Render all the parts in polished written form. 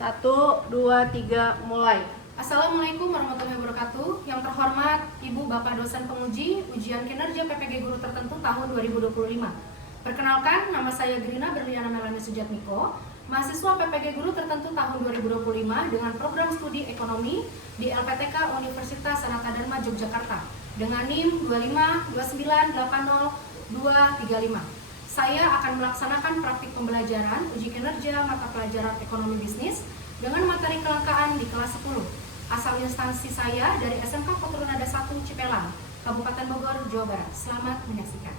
1, 2, 3, mulai. Assalamualaikum warahmatullahi wabarakatuh. Yang terhormat Ibu Bapak dosen penguji ujian kinerja PPG Guru tertentu tahun 2025. Perkenalkan, nama saya Grina Berliana Melani Sujatmiko, mahasiswa PPG Guru tertentu tahun 2025 dengan program studi ekonomi di LPTK Universitas Sanata Dharma Yogyakarta dengan NIM 2580235. Saya akan melaksanakan praktik pembelajaran uji kinerja mata pelajaran ekonomi bisnis dengan materi kelangkaan di kelas 10. Asal instansi saya dari SMK Keturunada 1 Cipelang, Kabupaten Bogor, Jawa Barat. Selamat menyaksikan.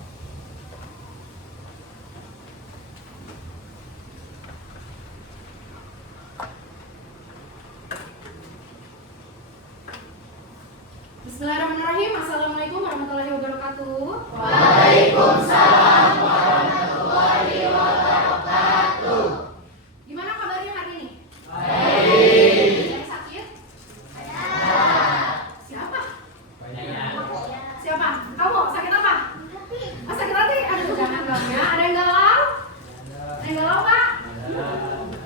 Bismillahirrahmanirrahim. Assalamualaikum warahmatullahi wabarakatuh. Waalaikumsalam warahmatullahi wabarakatuh. Gimana kabarnya hari ini? Baik. Ada yang sakit? Ada. Siapa? Banyak. Siapa? Kamu sakit apa? Oh, sakit hati? Aduh, jangan dong ya. Ada yang galau? Ada yang galau, Pak?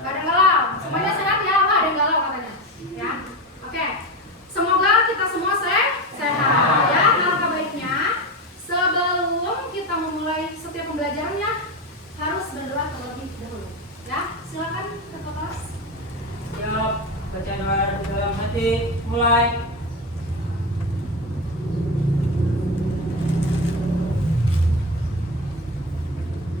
Gak ada yang galau. Semuanya sehat ya, Pak? Ada yang galau katanya. Ya. Oke. Semoga kita semua sehat. Ya, alangkah baiknya sebelum kita memulai setiap pembelajarannya harus berdoa terlebih dahulu. Ya, silakan ketua kelas. Siap, baca doa dalam hati, mulai.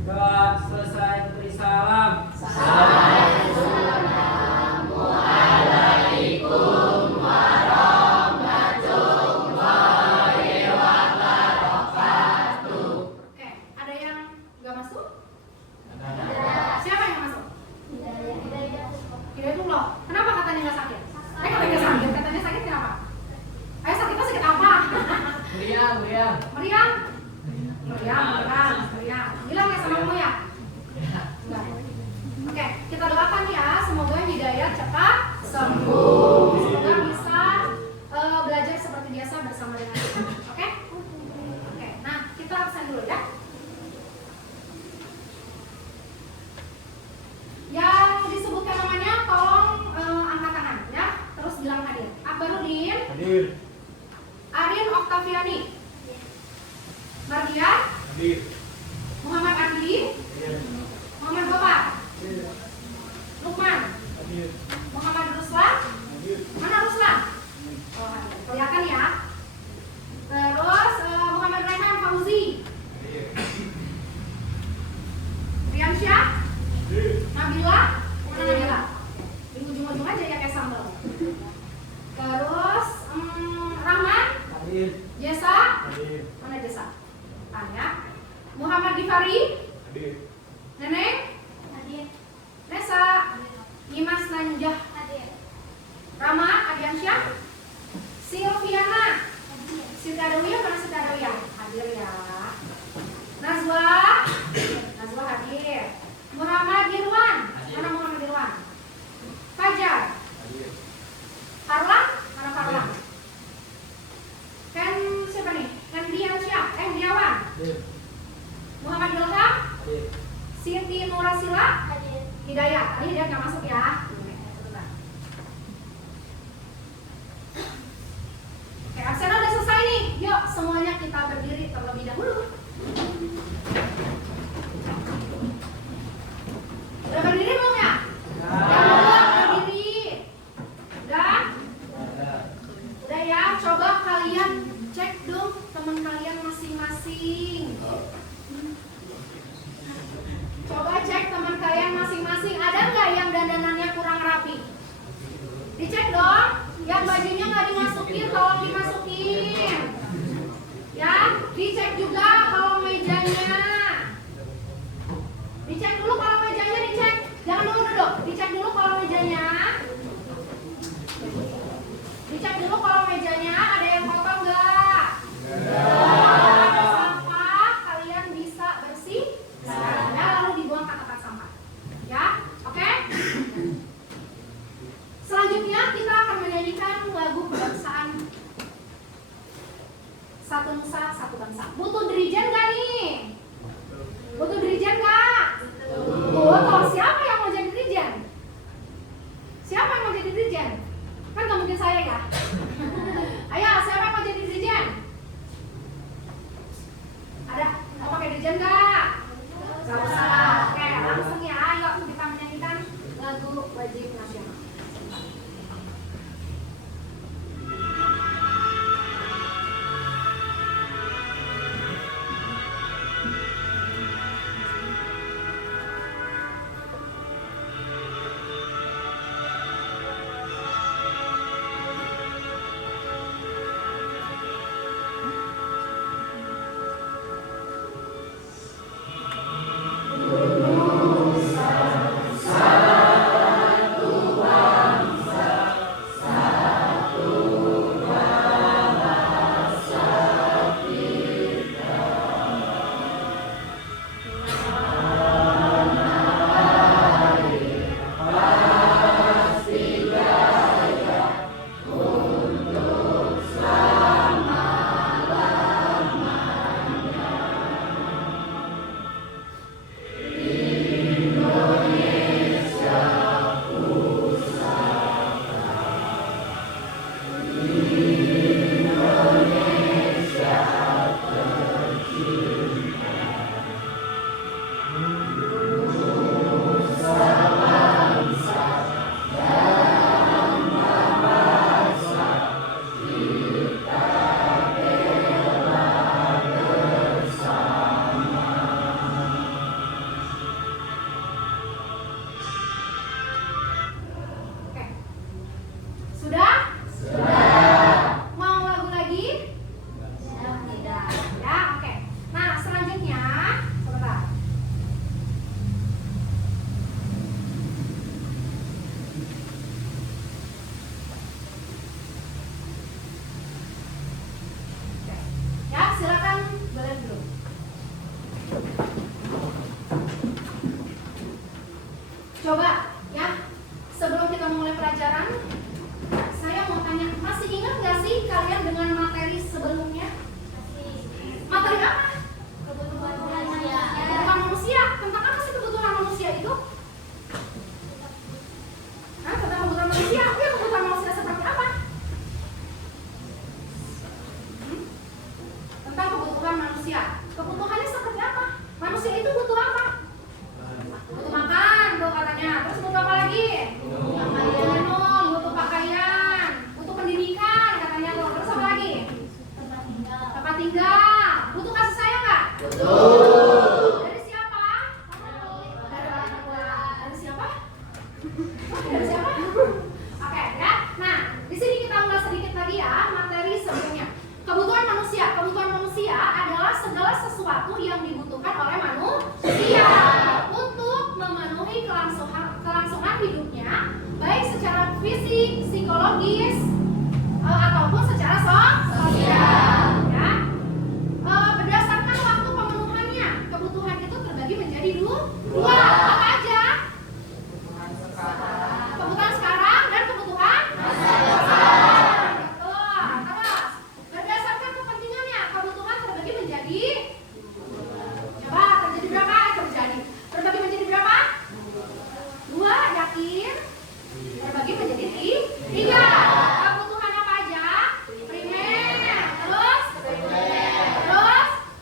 Doa selesai, beri salam. Assalamualaikum warahmatullahi wabarakatuh. Oke, ada yang nggak masuk? Ada. Siapa yang masuk? Hidayatullah. Kenapa katanya nggak sakit? Katanya sakit. Katanya sakit kenapa? Ayo sakitnya sakit apa? Meriang. Meriang? Meriang. Bilang ya sama kamu ya? Enggak. Oke, kita doakan ya. Semoga Hidayat cepat sembuh. Semoga bisa belajar seperti biasa bersama dengan kita. Oke? Oke, nah kita absen dulu ya. Yang disebutkan namanya tolong angkat tangan ya. Terus bilang hadir. Akbarudin, Hadir. Arin Oktaviani, Mardian, Hadir. Muhammad Adi, Muhammad Bapak, Lukman, Hadir. Muhammad Ruslan. Hadir. Mana Ruslan? Oh, hadir. Kelihatan ya. Terus Muhammad Raihan Fauzi, Riansyah, Nabila, mana Nabila? Di ujung-ujung aja ya kayak sambal. Terus Rahman, Hadir. Jesa, Hadir. mana Jesa? Tanya. Muhammad Gifari, Hadir. Neneng, Nesa, Imas Nanjah, Rama Adiansyah, Silviana, Siti Adawiyah, mana Siti Adawiyah? Hadir ya. Nazwa hadir. Muhammad Irwan, mana Muhammad Irwan? Fajar, Hadir. Karlan, mana Karlan? Ken siapa nih? Ken Diansyah, Diawan, Hadir. Muhammad Ilham, Hadir. Siti Nurasila, Hidayat. Tadi Hidayat nggak masuk ya. Oke, absen udah selesai nih. Yuk, semuanya kita berdiri terlebih dahulu. Udah berdiri belum ya? Udah berdiri. Udah? Udah ya. Coba kalian cek dong teman kalian masing-masing. Coba cek teman kalian masing-masing. Ada nggak yang dandanannya kurang rapi? Dicek dong. Yang bajunya nggak dimasukin, tolong dimasukin. Ya, dicek juga kalau mejanya. Dicek dulu kalau mejanya dicek. Jangan dulu duduk. Dicek dulu kalau mejanya. Dicek dulu kalau mejanya ada yang kotor nggak? Ada sampah, kalian bisa bersih. Lalu dibuang ke tempat sampah. Ya, oke? Selanjutnya kita akan menyanyikan lagu kebangsaan Satu Nusa Satu Bangsa. Butuh dirijen gak nih? Butuh dirijen gak? Butuh. Siapa yang mau jadi dirijen? bantuin saya ya. Ayo, siapa yang mau jadi dirjen? Ada? Mau pakai dirjen nggak? Nggak usah. Oke, langsung ya. Ayo kita menyanyikan lagu wajib nasional. Coba ya, sebelum kita mulai pelajaran, saya mau tanya, masih ingat nggak sih kalian dengan materi sebelumnya? Materi apa? Kebutuhan manusia. Kebutuhan manusia. Tentang apa sih kebutuhan manusia itu? Hah, tentang kebutuhan manusia. Ya, kebutuhan manusia seperti apa? Tentang kebutuhan manusia. Kebutuhannya seperti apa? Manusia itu butuh apa? Butuh makan, tuh katanya. Terus butuh apa lagi? Minum, butuh pakaian, butuh pendidikan katanya tuh. Terus apa lagi? Tempat tinggal. Butuh kasih sayang nggak? Dari siapa? Dari orang tua. Dari siapa? Dari siapa? Oke ya. Nah, di sini kita ulas sedikit lagi ya materi sebelumnya. Kebutuhan manusia. Kebutuhan manusia adalah segala sesuatu yang dibutuhkan oleh manusia untuk memenuhi kelangsungan hidupnya, baik secara fisik, psikologis, ataupun secara sosial. Ya. Berdasarkan waktu pemenuhannya, kebutuhan itu terbagi menjadi dua. Apa aja? Kebutuhan sekarang dan kebutuhan masa depan. Betul. Terus, berdasarkan kepentingannya, kebutuhan terbagi menjadi terbagi menjadi berapa? Dua, yakin? Terbagi menjadi tiga. Kebutuhan apa aja? Primer. Terus?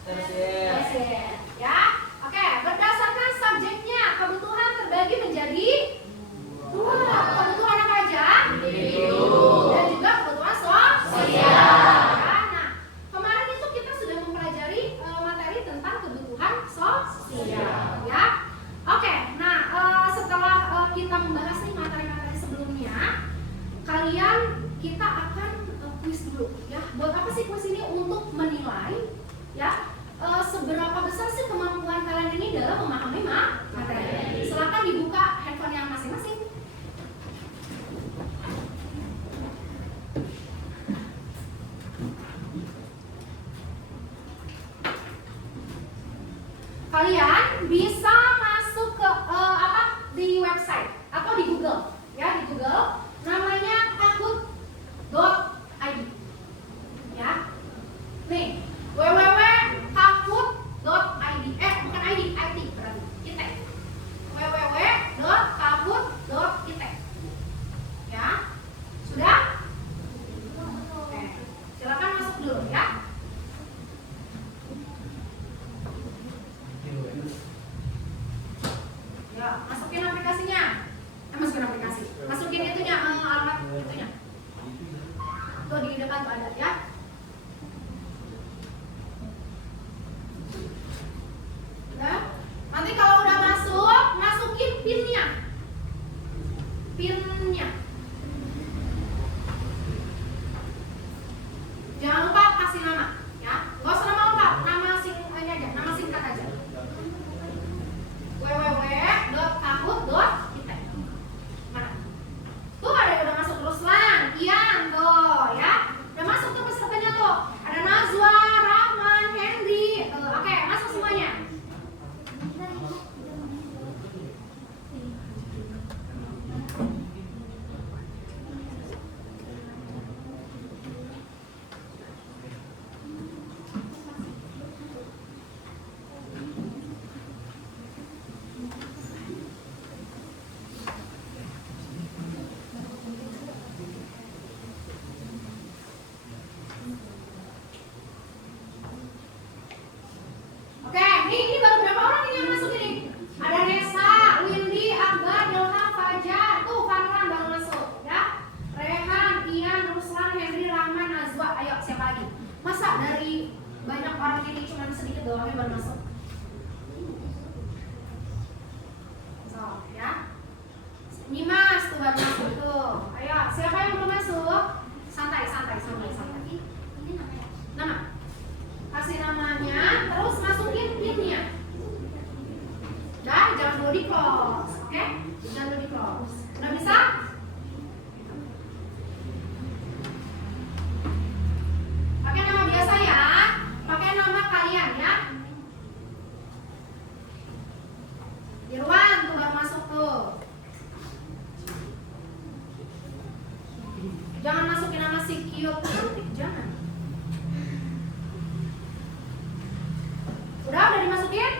Tersier. Ya. Oke, berdasarkan subjeknya, kebutuhan terbagi menjadi dua. Kebutuhan apa aja? Dan juga kebutuhan sosial. Ya. Nah, kemarin itu kita sudah mempelajari materi tentang kebutuhan sosial. Ya. Oke, nah setelah kita membahas nih materi-materi sebelumnya, kita akan kuis dulu ya. Buat apa sih kuis ini? Untuk menilai ya seberapa besar sih kemampuan kalian ini dalam memahami materi. Silakan dibuka handphone yang masing-masing. Kalian bisa masuk ke di website atau di Google ya, di Google namanya kahoot.id ya. Nih, www nggak ada ya. Udah. Nanti kalau udah masuk, masukin pinnya. Pinnya. Jangan lupa kasih nama, ya. Gak usah nama lengkap, nama singkatnya aja, nama singkat aja. www.kahut.it. Mana? Tuh ada yang udah masuk Ruslan, Ian tuh, ya. Udah masuk tuh pesertanya tuh. Ada Nazwa, Rahman, Henry. Oke, masuk semuanya. Oke, ini baru berapa orang ini yang masuk ini? Ada Nesa, Windy, Akbar, Ilham, Fajar, tuh Farhan baru masuk, ya. Rehan, Ian, Ruslan, Henry, Rahman, Nazwa. Ayo, siapa lagi? Masa dari banyak orang ini cuma sedikit doang yang baru masuk? So, ya. Nyimas tuh baru masuk tuh. Ayo, siapa yang belum masuk? Santai. Nama. Kasih namanya, terus masukin pinnya. Dan jangan dulu di close, oke? Jangan dulu di close. Udah bisa? Pakai nama biasa ya. Pakai nama kalian ya. Irwan tuh baru masuk tuh. Jangan masukin nama si cute cantik, jangan. Udah dimasukin?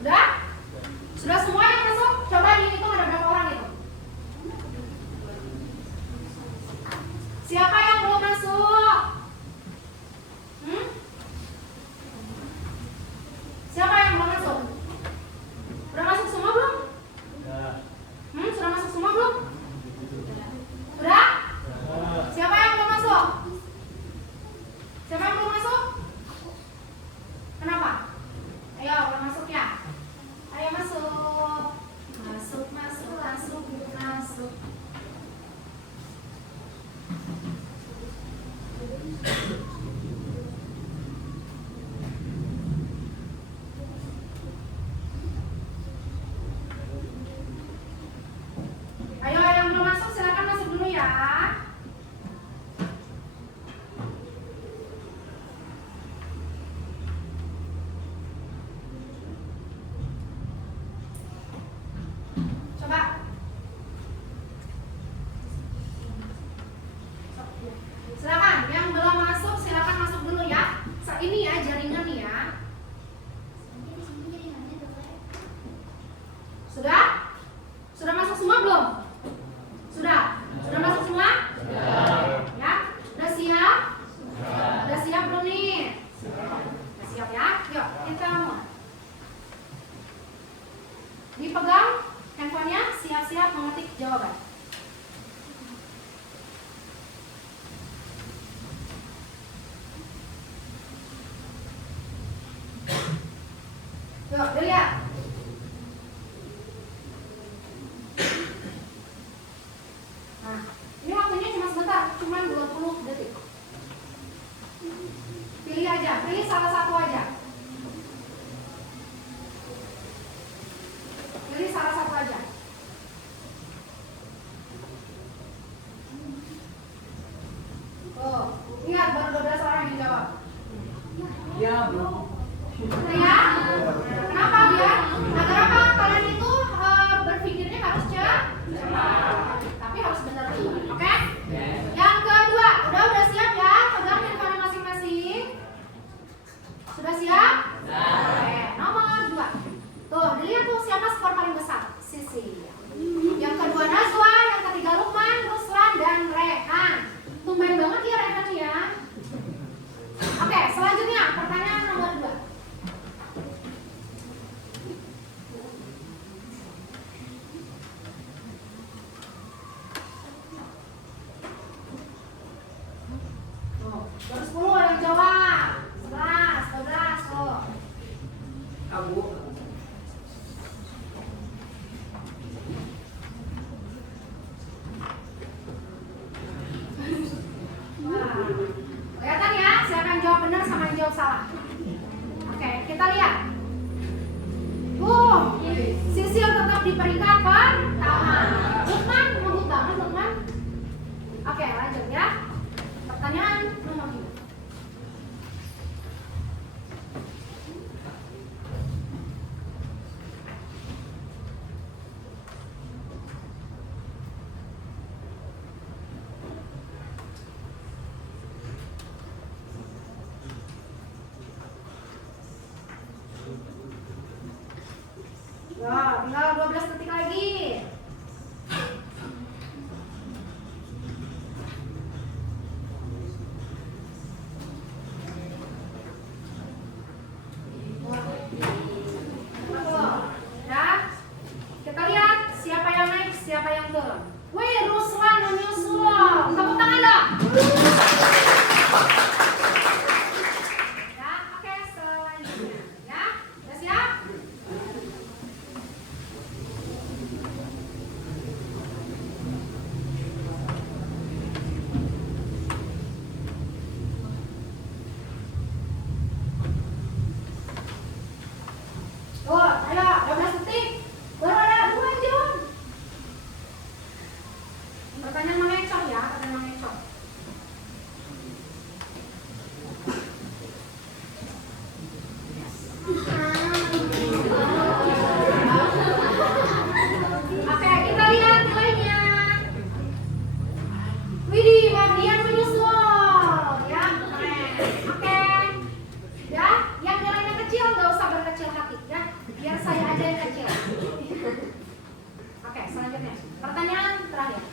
Udah? Sudah semua yang masuk? Coba dihitung ada berapa orang itu? Siapa yang belum masuk? Siapa yang belum masuk? Udah masuk semua belum? Sudah masuk semua belum? Sudah? Siapa yang belum masuk? Siapa yang belum masuk? Kenapa? Ayo, belum masuk ya? Ayo masuk. Masuk. Ayo yang belum masuk silakan masuk dulu ya. Coba. Silakan yang belum masuk silakan masuk dulu ya. Ini ya jaringan nih ya. Sudah? Sudah masuk semua belum? Sudah? Sudah masuk semua? Ya? Udah siap? Udah siap belum nih? Udah siap ya? Yuk kita mulai. Dipegang handphonenya, siap-siap mengetik jawaban. Yuk, dilihat. Nah, ini waktunya cuma sebentar, cuma 20 detik. Pilih aja, pilih salah satu aja. Pilih salah satu aja. Siapa yang turun? Wih, Ruslan menyusul. Tepuk tangan dong. Ya, oke, selanjutnya. Ya, udah siap? Tuh, ayo, 12 detik. Baru ada 2 jam. Pertanyaan mengecok ya, pertanyaan mengecok. Oke, kita lihat nilainya. Widih, Mardian menyusul. Ya, keren. Oke. Ya, yang nilainya kecil nggak usah berkecil hati ya. Biar saya aja yang kecil. Oke, selanjutnya. Pertanyaan terakhir.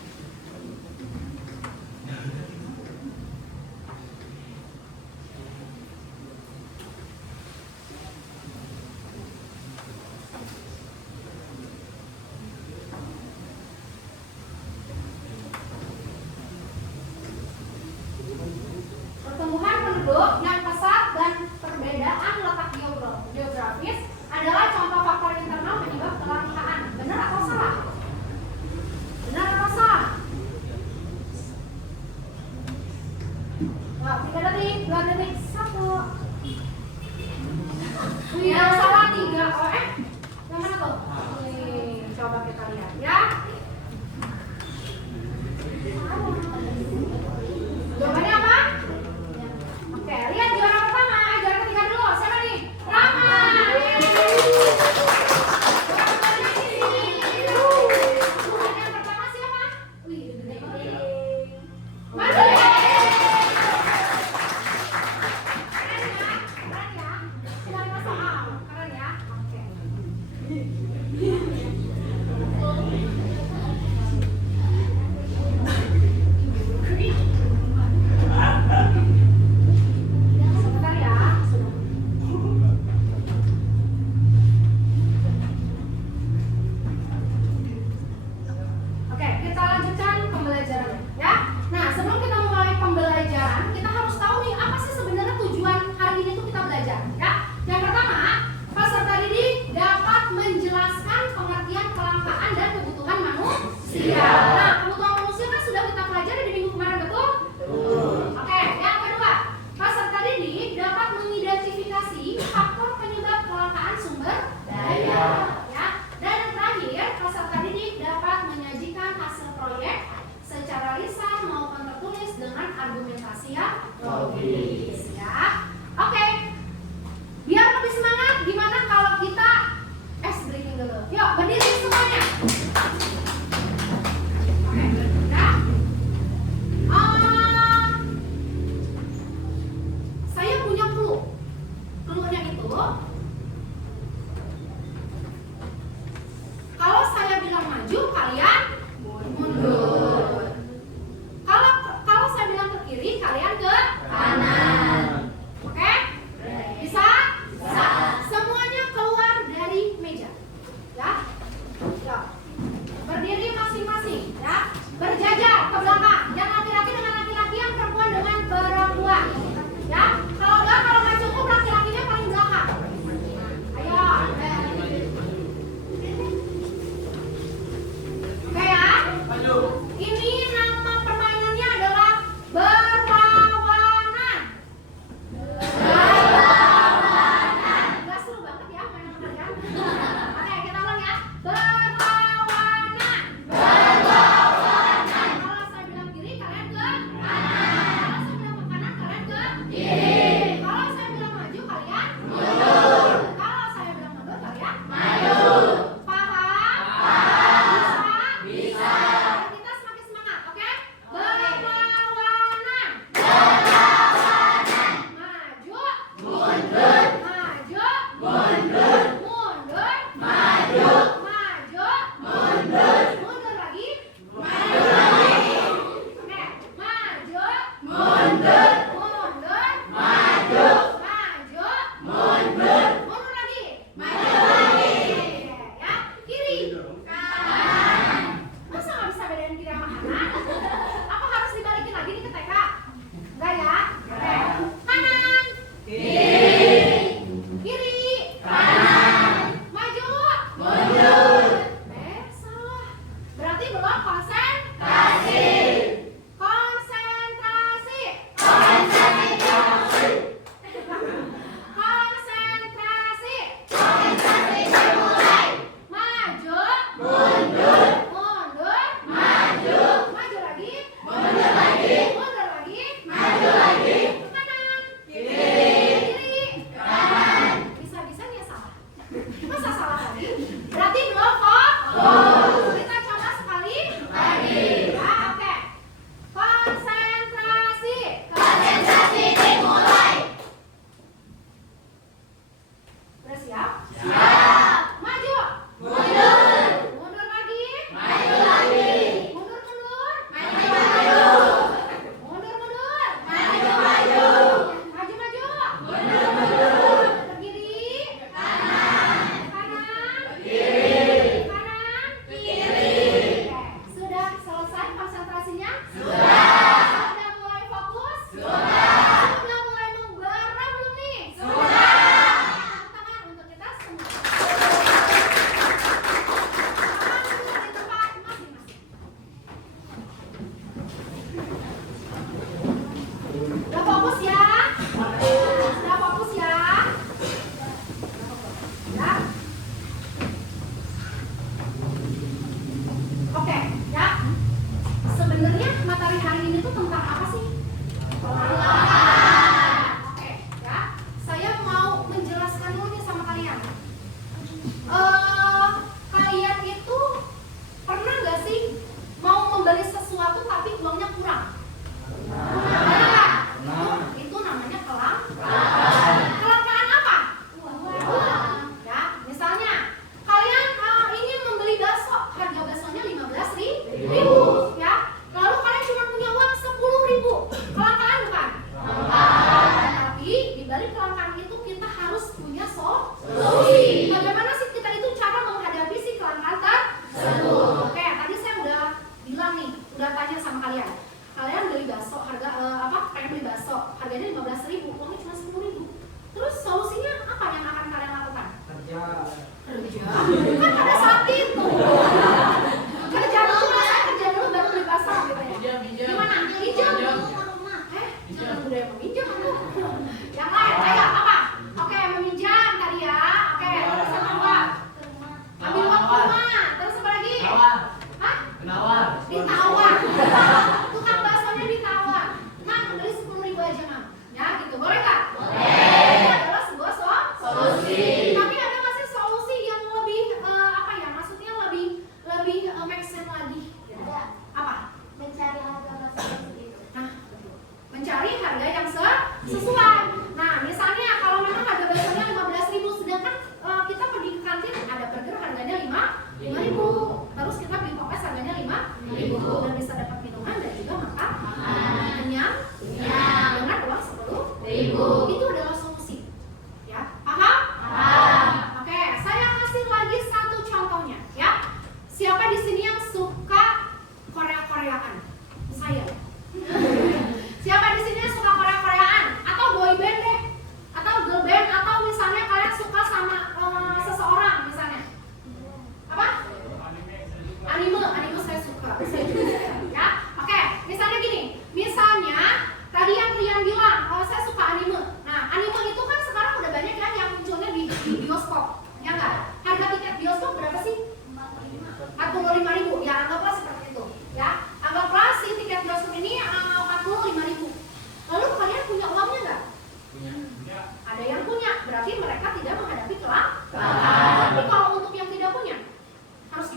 Pertumbuhan penduduk yang pesat dan perbedaan letak geografis adalah contoh faktor internal penyebab kelangkaan. Benar atau salah? Benar atau salah? Wah, 3 detik, 2 detik, 1. Yang salah 3. Oh, yang mana tuh? Nih, coba kita lihat ya. Jawabannya apa? Oke, lihat juara pertama, juara ketiga dulu. Siapa nih? Rama. Juara yang pertama siapa? Wih, Madu. Keren ya? Keren ya? Sudah 5 soal. Keren ya? Oke. Sebentar ya. Oke, kita lanjutkan pembelajarannya ya. Nah, sebelum kita memulai pembelajaran, kita harus tahu nih apa sih sebenarnya tujuan hari ini tuh kita belajar ya. Yang pertama, peserta didik dapat menjelaskan pengertian kelangkaan dan kebutuhan manusia. Nah, kebutuhan manusia kan sudah kita pelajari di minggu kemarin, betul? Oke, yang kedua, peserta didik dapat mengidentifikasi faktor penyebab kelangkaan sumber daya. Ya. Dan yang terakhir, peserta didik dapat menyajikan hasil proyek secara lisan maupun tertulis dengan argumentasi yang logis. Ya. Oke. Biar lebih semangat, gimana kalau kita ice breaking dulu? Yuk, berdiri semuanya. Oke, ya. Saya punya clue. Clue-nya itu, kalau saya bilang maju, kalian mundur. Kalau saya bilang ke kiri, kalian ke kanan. Oke? Bisa? Bisa. Semuanya keluar dari meja. Ya? Ya. Berdiri masing-masing, ya. Berjajar ke belakang. Yang laki-laki dengan laki-laki, yang perempuan dengan perempuan. Ya? Kalau nggak cukup, laki-lakinya paling belakang. Ayo. Oke,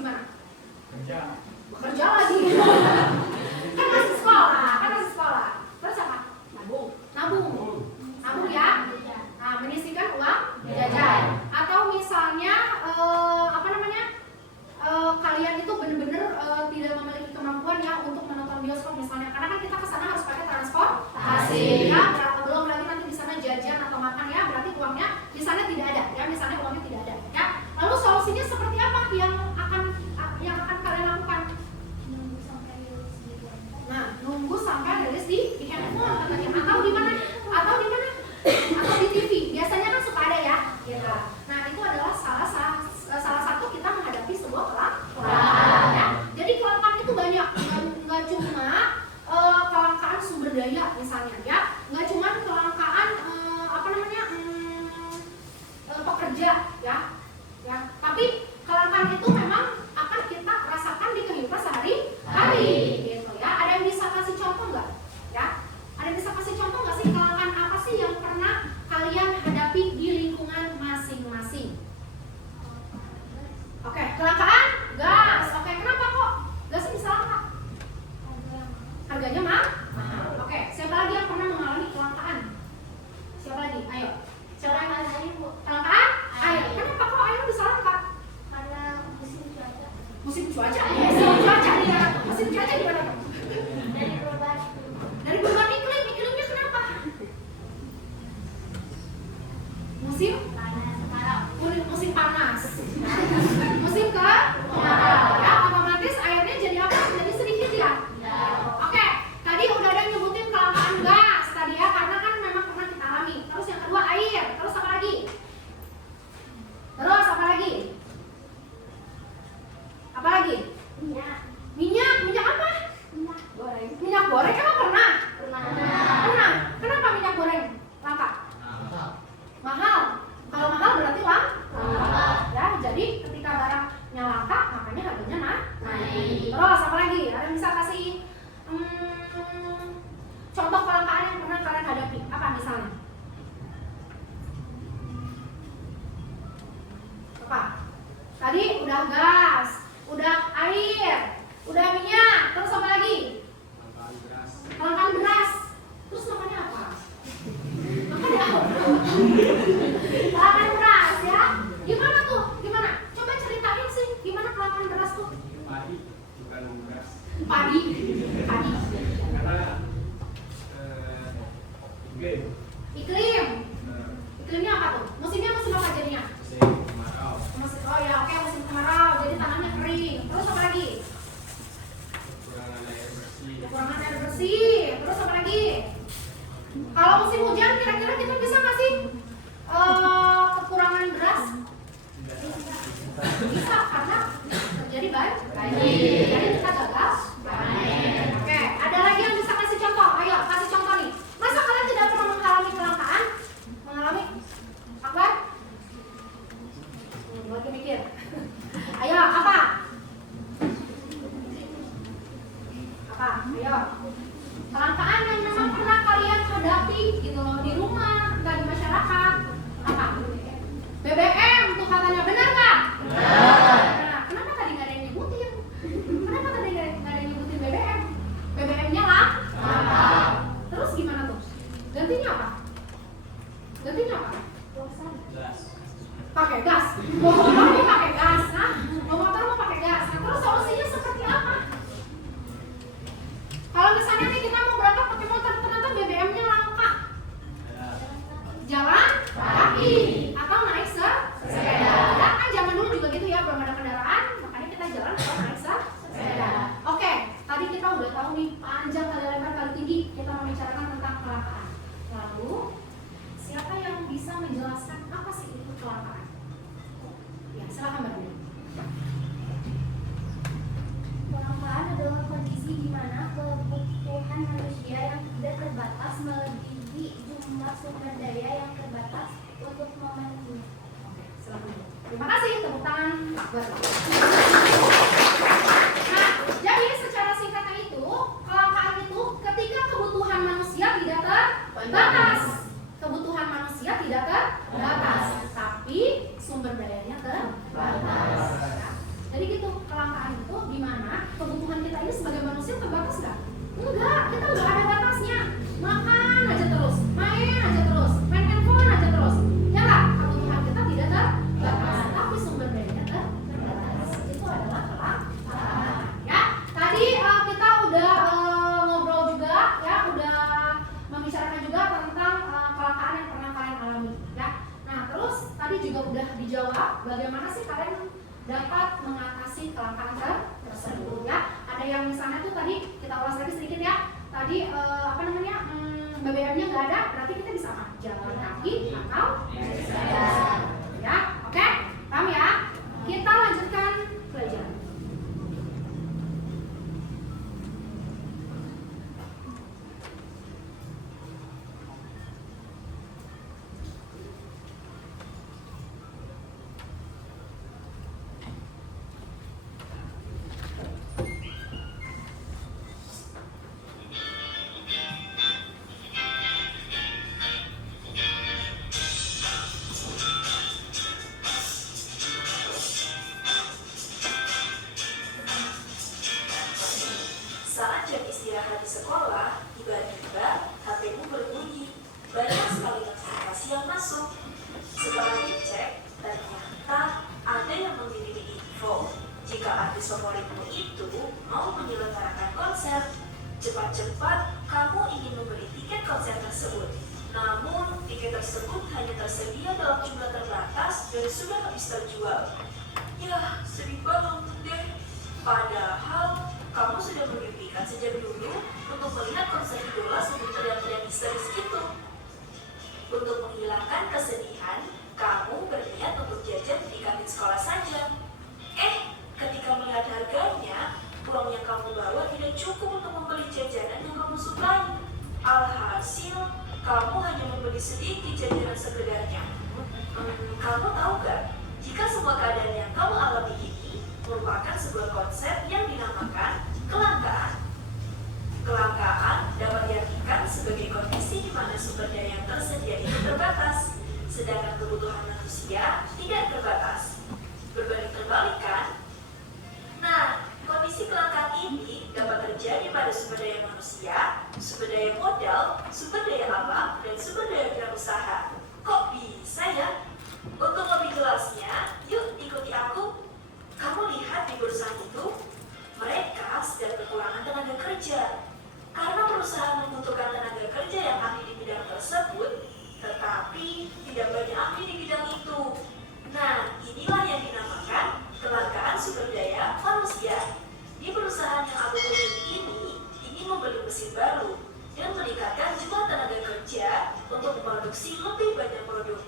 gimana? Kerja lagi. Kan masih sekolah. Terus apa? Nabung ya. Nah, menyisihkan uang jajan. Atau misalnya kalian itu benar-benar tidak memiliki kemampuan ya untuk menonton bioskop misalnya, karena kan kita kesana harus pakai transportasi ya, belum lagi nanti di sana jajan atau makan ya, berarti uangnya di sana tidak ada ya, misalnya uangnya tidak ada ya. Lalu solusinya seperti apa yang akan kalian lakukan? Nunggu sampai rilis di handphone atau di mana? Atau di TV. Biasanya kan suka ada ya. Gitu. Nah, itu adalah salah satu kita menghadapi sebuah kelangkaan ya. Jadi kelangkaan itu banyak, nggak cuma kelangkaan sumber daya misalnya ya, nggak cuma kelangkaan pekerja ya, tapi kelangkaan itu memang akan kita rasakan di kehidupan sehari-hari gitu ya. Ada yang bisa kasih contoh nggak ya? Ada yang bisa kasih contoh nggak sih kelangkaan apa sih yang pernah kalian hadapi di lingkungan masing-masing? Oke, kelangkaan gas. Oke, kenapa kok gasnya bisa langka? Harganya mahal. Oke, siapa lagi yang pernah mengalami kelangkaan? Siapa lagi? Ayo. Siapa yang mengalami kelangkaan? Ayo. Kenapa kok air bisa langka? Karena musim cuaca. Musim cuaca. Ya. Musim cuaca di mana? Dari perubahan iklim. Iklimnya kenapa? Musim panas. Musim kemarau ya, otomatis airnya jadi apa? Jadi sedikit ya. Oke, tadi udah ada yang nyebutin kelangkaan gas tadi ya, karena kan memang pernah kita alami. Terus yang kedua air. Terus apa lagi? Minyak apa? Minyak goreng emang pernah? Pernah. Kenapa minyak goreng langka? Mahal. Kalau mahal berarti langka. Ya, jadi ketika barangnya langka, makanya harganya naik. Terus apa lagi? Ada yang bisa kasih contoh kelangkaan yang pernah kalian hadapi? Apa misalnya? Apa? Tadi udah gas, udah air, udah minyak, terus apa lagi? Kelangkaan beras. Terus namanya apa? Kelangkaan beras ya. Gimana tuh? Gimana? Coba ceritain sih gimana kelangkaan beras tuh? Padi, bukan beras. Padi. Karena Iklim. Iklimnya apa tuh? Musimnya musim apa jadinya? musim kemarau. Oh ya, oke, musim kemarau. Jadi tanahnya kering. Terus apa lagi? Kekurangan air bersih. Terus apa lagi? Kalau musim hujan kira-kira kita bisa nggak sih kekurangan beras? Bisa, karena terjadi banjir. Jadi kita gagal. Oke, ada lagi yang bisa kasih contoh? Ayo, kasih contoh nih. Masa kalian tidak pernah mengalami kelangkaan? Mengalami? Akbar? Lagi mikir. Ayo, apa? Ayo. Kelangkaan yang memang pernah kalian hadapi gitu loh di rumah, enggak di masyarakat. Apa? BBM tuh katanya, benar nggak? Benar. Nah, kenapa tadi nggak ada yang nyebutin? Kenapa tadi nggak ada yang nyebutin BBM? BBM-nya langka. Terus gimana tuh? Gantinya apa? Gas. Pakai gas. Mau motor mau pakai gas, nah? Mau pakai gas. Nah, terus solusinya seperti apa? Kalau misalnya nih kita mau berangkat pakai motor, ternyata BBM-nya langka. Jalan kaki atau naik sepeda. Ya kan zaman dulu juga gitu ya, belum ada kendaraan, makanya kita jalan atau naik sepeda. Oke, tadi kita udah tahu nih panjang kali lebar kali tinggi kita membicarakan tentang kelangkaan. Lalu siapa yang bisa menjelaskan apa sih itu kelangkaan? Ya, silakan Mbak. Kelangkaan adalah kondisi di mana kebutuhan manusia yang tidak terbatas melebihi jumlah sumber daya yang terbatas untuk memenuhinya. Oke, silakan. Terima kasih, tepuk tangan Akbar. Nah, jadi secara singkatnya itu, kelangkaan itu ketika kebutuhan manusia tidak terbatas. Kebutuhan manusia tidak terbatas, tapi sumber dayanya terbatas. kebutuhan kita ini sebagai manusia terbatas nggak? Enggak, kita nggak ada batasnya. Makan aja terus, main aja terus, main handphone aja terus. Ya nggak? Kebutuhan kita tidak terbatas, tapi sumber dayanya terbatas. Itu adalah kelangkaan. Ya, tadi kita udah ngobrol juga, ya, udah membicarakan juga tentang kelangkaan yang pernah kalian alami. Ya, nah terus tadi juga udah dijawab bagaimana sih kalian dapat mengatasi kelangkaan tersebut, ya. Ada yang misalnya tuh tadi kita ulas lagi sedikit ya. Tadi BBM-nya nggak ada, berarti kita bisa apa? Jalan kaki atau sepeda. Ya, oke? Paham ya? Kita lanjutkan pelajaran. Saat jam istirahat di sekolah, tiba-tiba HP-mu berbunyi. Banyak sekali notifikasi yang masuk. Setelah dicek, ternyata ada yang mengirimi info jika artis favoritmu itu mau menyelenggarakan konser. Cepat-cepat kamu ingin membeli tiket konser tersebut. Namun, tiket tersebut hanya tersedia dalam jumlah terbatas dan sudah habis terjual. Ya, sedih banget deh. Padahal kamu sudah memimpikan sejak dulu untuk melihat konser idola sebelum teriak-teriak histeris itu. Untuk menghilangkan kesedihan, kamu berniat untuk jajan di kantin sekolah saja. Ketika melihat harganya, uang yang kamu bawa tidak cukup untuk membeli jajanan yang kamu sukai. Alhasil, kamu hanya membeli sedikit jajanan sekedarnya. Kamu tahu gak, jika semua keadaan yang kamu alami ini merupakan sebuah konsep yang dinamakan kelangkaan. Kelangkaan dapat diartikan sebagai kondisi di mana sumber daya yang tersedia itu terbatas, sedangkan kebutuhan manusia tidak terbatas. Berbanding terbalik kan? Nah, kondisi kelangkaan ini dapat terjadi pada sumber daya manusia, sumber daya modal, sumber daya alam, dan sumber daya wirausaha. Kok bisa ya? Untuk lebih jelasnya, yuk ikuti aku. Kamu lihat di perusahaan itu, mereka sedang kekurangan tenaga kerja. Karena perusahaan membutuhkan tenaga kerja yang ahli di bidang tersebut, tetapi tidak banyak ahli di bidang itu. Nah, inilah yang dinamakan kelangkaan sumber daya manusia. Di perusahaan yang aku miliki ini, ingin membeli mesin baru dan meningkatkan jumlah tenaga kerja untuk memproduksi lebih banyak produk.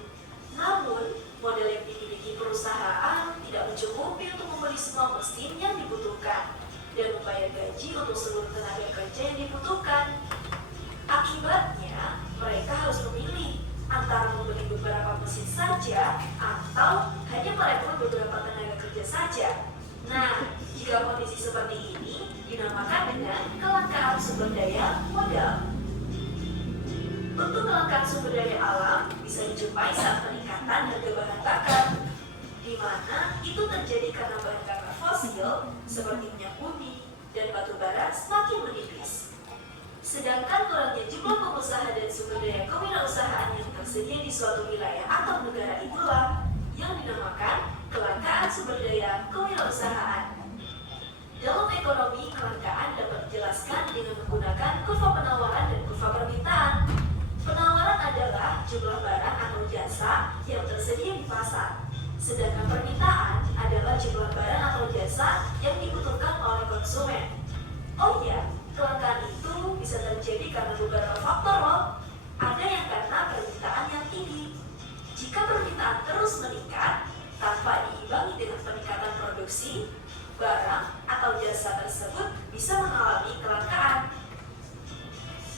Namun, model yang dimiliki perusahaan tidak mencukupi untuk membeli semua mesin yang dibutuhkan dan membayar gaji untuk seluruh tenaga kerja yang dibutuhkan. Akibatnya, mereka harus memilih antara membeli beberapa mesin saja atau hanya merekrut beberapa tenaga kerja saja. Nah, jika kondisi seperti ini dinamakan dengan kelangkaan sumber daya modal. Untuk kelangkaan sumber daya alam bisa dijumpai saat peningkatan harga bahan bakar, di mana itu terjadi karena bahan bakar fosil seperti minyak bumi dan batu bara semakin menipis. Sedangkan kurangnya jumlah pengusaha dan sumber daya kewirausahaan yang tersedia di suatu wilayah atau negara itulah yang dinamakan kelangkaan sumber daya kewirausahaan. Dalam ekonomi, kelangkaan dapat dijelaskan dengan menggunakan kurva penawaran dan kurva permintaan. Penawaran adalah jumlah barang atau jasa yang tersedia di pasar. Sedangkan permintaan adalah jumlah barang atau jasa yang dibutuhkan oleh konsumen. Oh iya, kelangkaan itu bisa terjadi karena beberapa faktor loh. Ada yang karena permintaan yang tinggi. Jika permintaan terus meningkat tanpa diimbangi dengan peningkatan produksi, barang atau jasa tersebut bisa mengalami kelangkaan.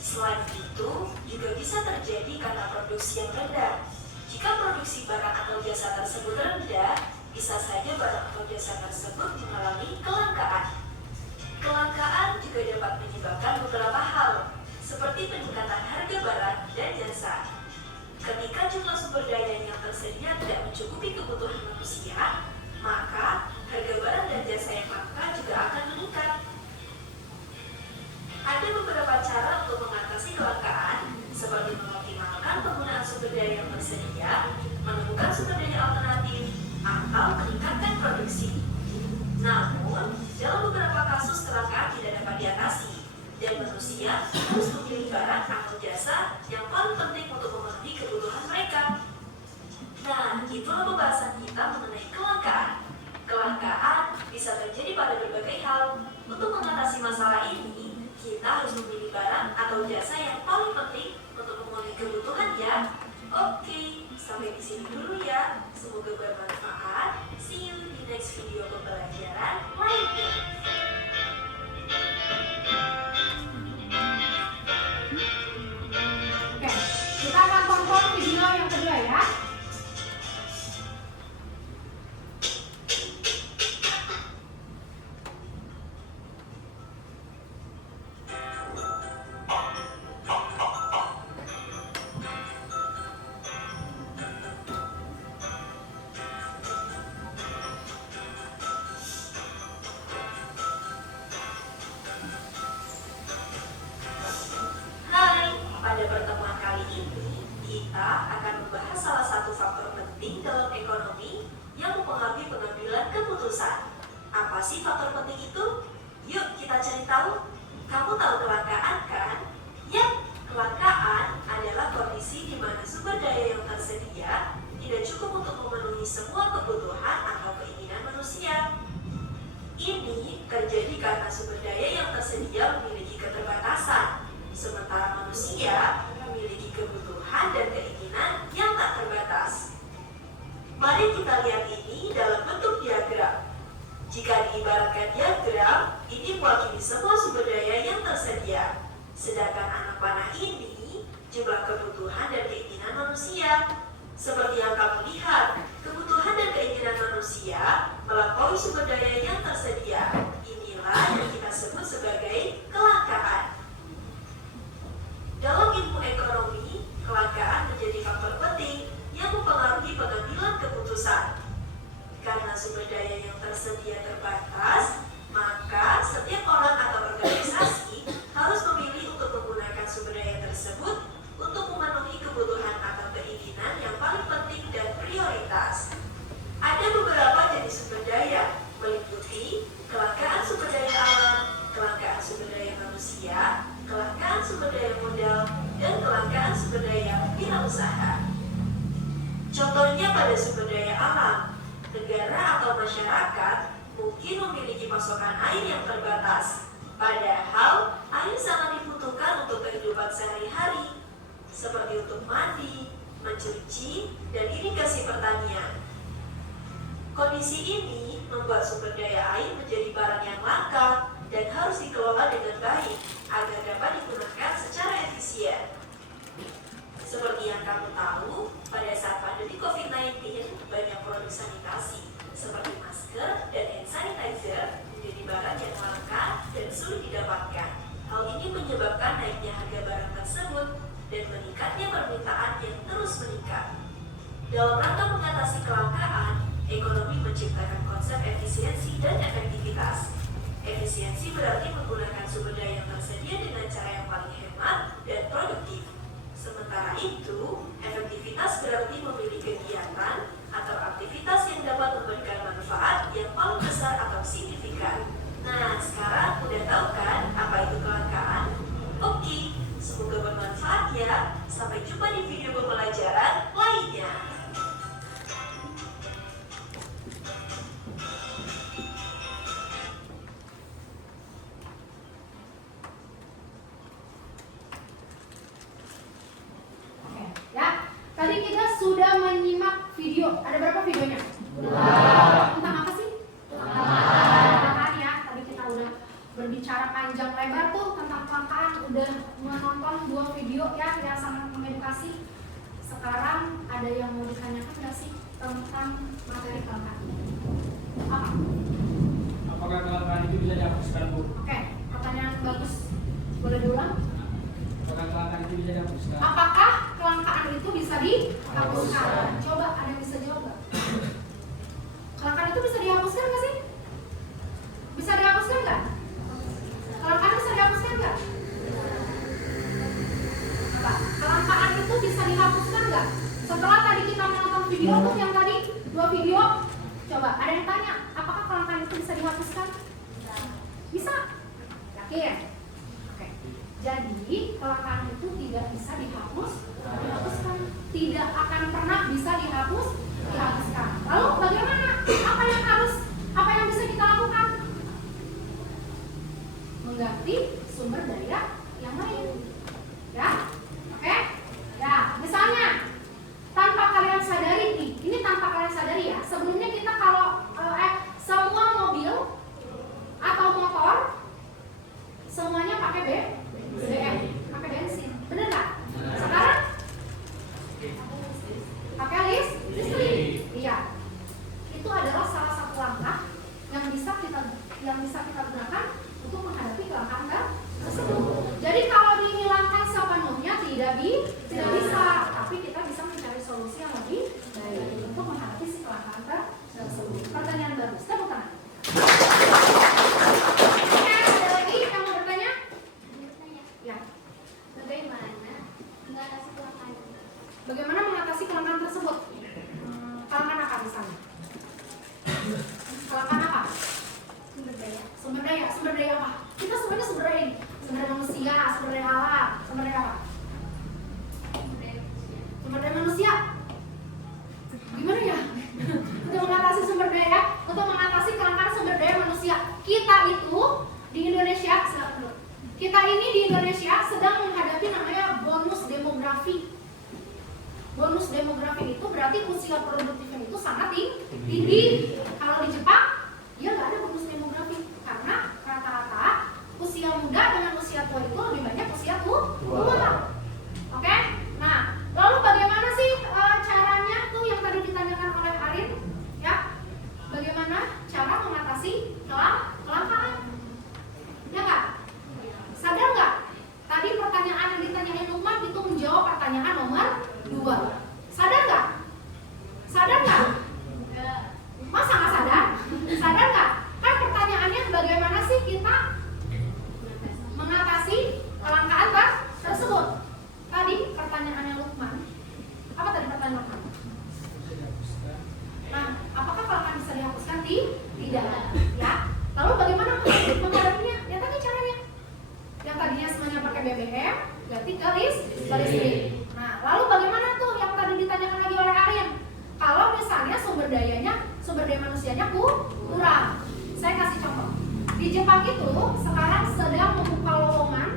Selain itu, juga bisa terjadi karena produksi yang rendah. Jika produksi barang atau jasa tersebut rendah, bisa saja barang atau jasa tersebut mengalami kelangkaan. Kelangkaan juga dapat menyebabkan beberapa hal, seperti peningkatan harga barang dan jasa. Ketika jumlah sumber daya yang tersedia tidak mencukupi kebutuhan manusia, maka harga barang dan jasa yang langka juga akan meningkat. hal. Untuk mengatasi masalah ini, kita harus memilih barang atau jasa yang paling penting untuk memenuhi kebutuhan ya. Oke, sampai di sini dulu ya. Semoga bermanfaat. See you di next video pembelajaran lainnya. Oke, kita akan tonton video yang kedua ya. Hai, pada pertemuan kali ini kita akan membahas salah satu faktor penting dalam ekonomi yang mempengaruhi pengambilan keputusan. Apa sih faktor penting itu? Yuk kita cari tahu. Kamu tahu kelangkaan kan? Ya, kelangkaan adalah kondisi di mana sumber daya yang tersedia tidak cukup untuk memenuhi semua kebutuhan atau keinginan manusia. Ini terjadi karena sumber daya yang tersedia memiliki keterbatasan, sementara manusia memiliki kebutuhan dan keinginan yang tak terbatas. Mari kita lihat ini dalam bentuk diagram. Jika diibaratkan diagram, ini mewakili semua sumber daya yang tersedia. Sedangkan anak panah ini jumlah kebutuhan dan keinginan manusia. Seperti yang kamu lihat, kebutuhan dan keinginan manusia melampaui sumber daya yang tersedia. Inilah yang kita sebut sebagai kelangkaan. Dalam ilmu ekonomi, kelangkaan menjadi faktor penting yang mempengaruhi pengambilan keputusan. Karena sumber daya yang tersedia terbatas, maka setiap orang atau organisasi harus memilih untuk menggunakan sumber daya tersebut untuk memenuhi kebutuhan atau keinginan yang paling penting dan prioritas. Ada beberapa jenis sumber daya, meliputi kelangkaan sumber daya alam, kelangkaan sumber daya manusia, kelangkaan sumber daya modal, dan kelangkaan sumber daya wirausaha. Contohnya pada sumber daya alam, negara atau masyarakat mungkin memiliki pasokan air yang terbatas. Padahal, air sangat dibutuhkan untuk kehidupan sehari-hari, seperti untuk mandi, mencuci, dan irigasi pertanian. Kondisi ini membuat sumber daya air menjadi barang yang langka dan harus dikelola dengan baik agar dapat digunakan secara efisien. Seperti yang kamu tahu, pada saat pandemi COVID-19, banyak produk sanitasi seperti masker dan hand sanitizer menjadi barang yang langka dan sulit didapatkan. Hal ini menyebabkan naiknya harga barang tersebut dan meningkatnya permintaan yang terus meningkat. Dalam rangka mengatasi kelangkaan, ekonomi menciptakan konsep efisiensi dan efektivitas. Efisiensi berarti menggunakan sumber daya yang tersedia dengan cara yang paling hemat dan produktif. Sementara itu, efektivitas berarti memilih kegiatan atau aktivitas yang dapat memberikan manfaat yang paling besar atau signifikan. Nah, sekarang udah tahu kan apa itu kelangkaan? Oke, semoga bermanfaat ya. Sampai jumpa di video pembelajaran lainnya. Tadi kita sudah menyimak video. Ada berapa videonya? Tentang apa sih? Kelangkaan ya. Tadi kita udah berbicara panjang lebar tuh tentang kelangkaan. Udah menonton 2 video ya yang sangat mengedukasi. Sekarang ada yang mau ditanyakan nggak sih tentang materi kelangkaan? Apa? Apakah kelangkaan itu bisa dihapuskan, Bu? Oke, pertanyaan bagus. Boleh diulang? Apakah kelangkaan itu bisa dihapuskan? Apakah kelangkaan itu bisa dihapuskan? Coba ada yang bisa jawab nggak? Kelangkaan itu bisa dihapuskan nggak sih? Bisa dihapuskan nggak? Kelangkaan bisa dihapuskan nggak? Apa? Kelangkaan itu bisa dihapuskan nggak? Setelah tadi kita menonton video tuh yang tadi 2 video, coba ada yang tanya, apakah kelangkaan itu bisa dihapuskan? Bisa? Yakin? Oke. Jadi kelangkaan itu tidak bisa dihapuskan, tidak akan pernah bisa dihapuskan. Lalu bagaimana? Apa yang bisa kita lakukan? mengganti sumber daya yang lain. Ya, oke? Ya, misalnya tanpa kalian sadari nih, ini tanpa kalian sadari ya. Sebelumnya kita kalau semua mobil atau motor semuanya pakai BBM, pakai bensin, bener nggak? Sekarang pakai listrik. Iya, itu adalah salah satu langkah yang bisa kita gunakan untuk menghadapi kelangkaan tersebut. Jadi kalau dihilangkan sepenuhnya tidak bisa, tapi kita bisa mencari solusi yang lebih baik untuk menghadapi si kelangkaan tersebut. Pertanyaan bagus, tepuk tangan. Ada lagi yang mau bertanya? Ya. Bagaimana mengatasi kelangkaan tersebut? Kelangkaan apa misalnya? Kelangkaan apa? Sumber daya apa? Kita semuanya sumber daya ini. Sumber daya manusia, sumber daya alam, sumber daya apa? Sumber daya manusia. Gimana ya? Untuk mengatasi sumber daya, untuk mengatasi kelangkaan sumber daya manusia. Kita itu di Indonesia, kita ini di Indonesia sedang menghadapi namanya bonus demografi. Bonus demografi itu berarti usia produktifnya itu sangat tinggi. Kalau di Jepang, dia nggak ada bonus demografi karena rata-rata usia muda dengan usia tua itu lebih banyak usia tua. Oke? Nah, lalu bagaimana sih caranya tuh yang tadi ditanyakan oleh Arin? Ya, bagaimana cara mengatasi kelangkaan? Ya nggak? Sadar nggak? Tadi pertanyaan yang ditanyain Lukman itu menjawab pertanyaan nomor 2. Sadar nggak? Sadar nggak? Masa nggak sadar? Sadar nggak? Kan pertanyaannya bagaimana sih kita mengatasi kelangkaan tersebut? Tadi pertanyaannya Lukman. Apa tadi pertanyaan Lukman? Nah, apakah kelangkaan bisa dihapuskan? Tidak. Ya. Lalu bagaimana menghadapinya? Ya tadi caranya. Yang tadinya semuanya pakai BBM, ganti ke listrik. Nah, lalu bagaimana tuh yang tadi ditanyakan lagi oleh Aryan? Kalau misalnya sumber daya manusianya kurang. Saya kasih contoh. Di Jepang itu sekarang sedang membuka lowongan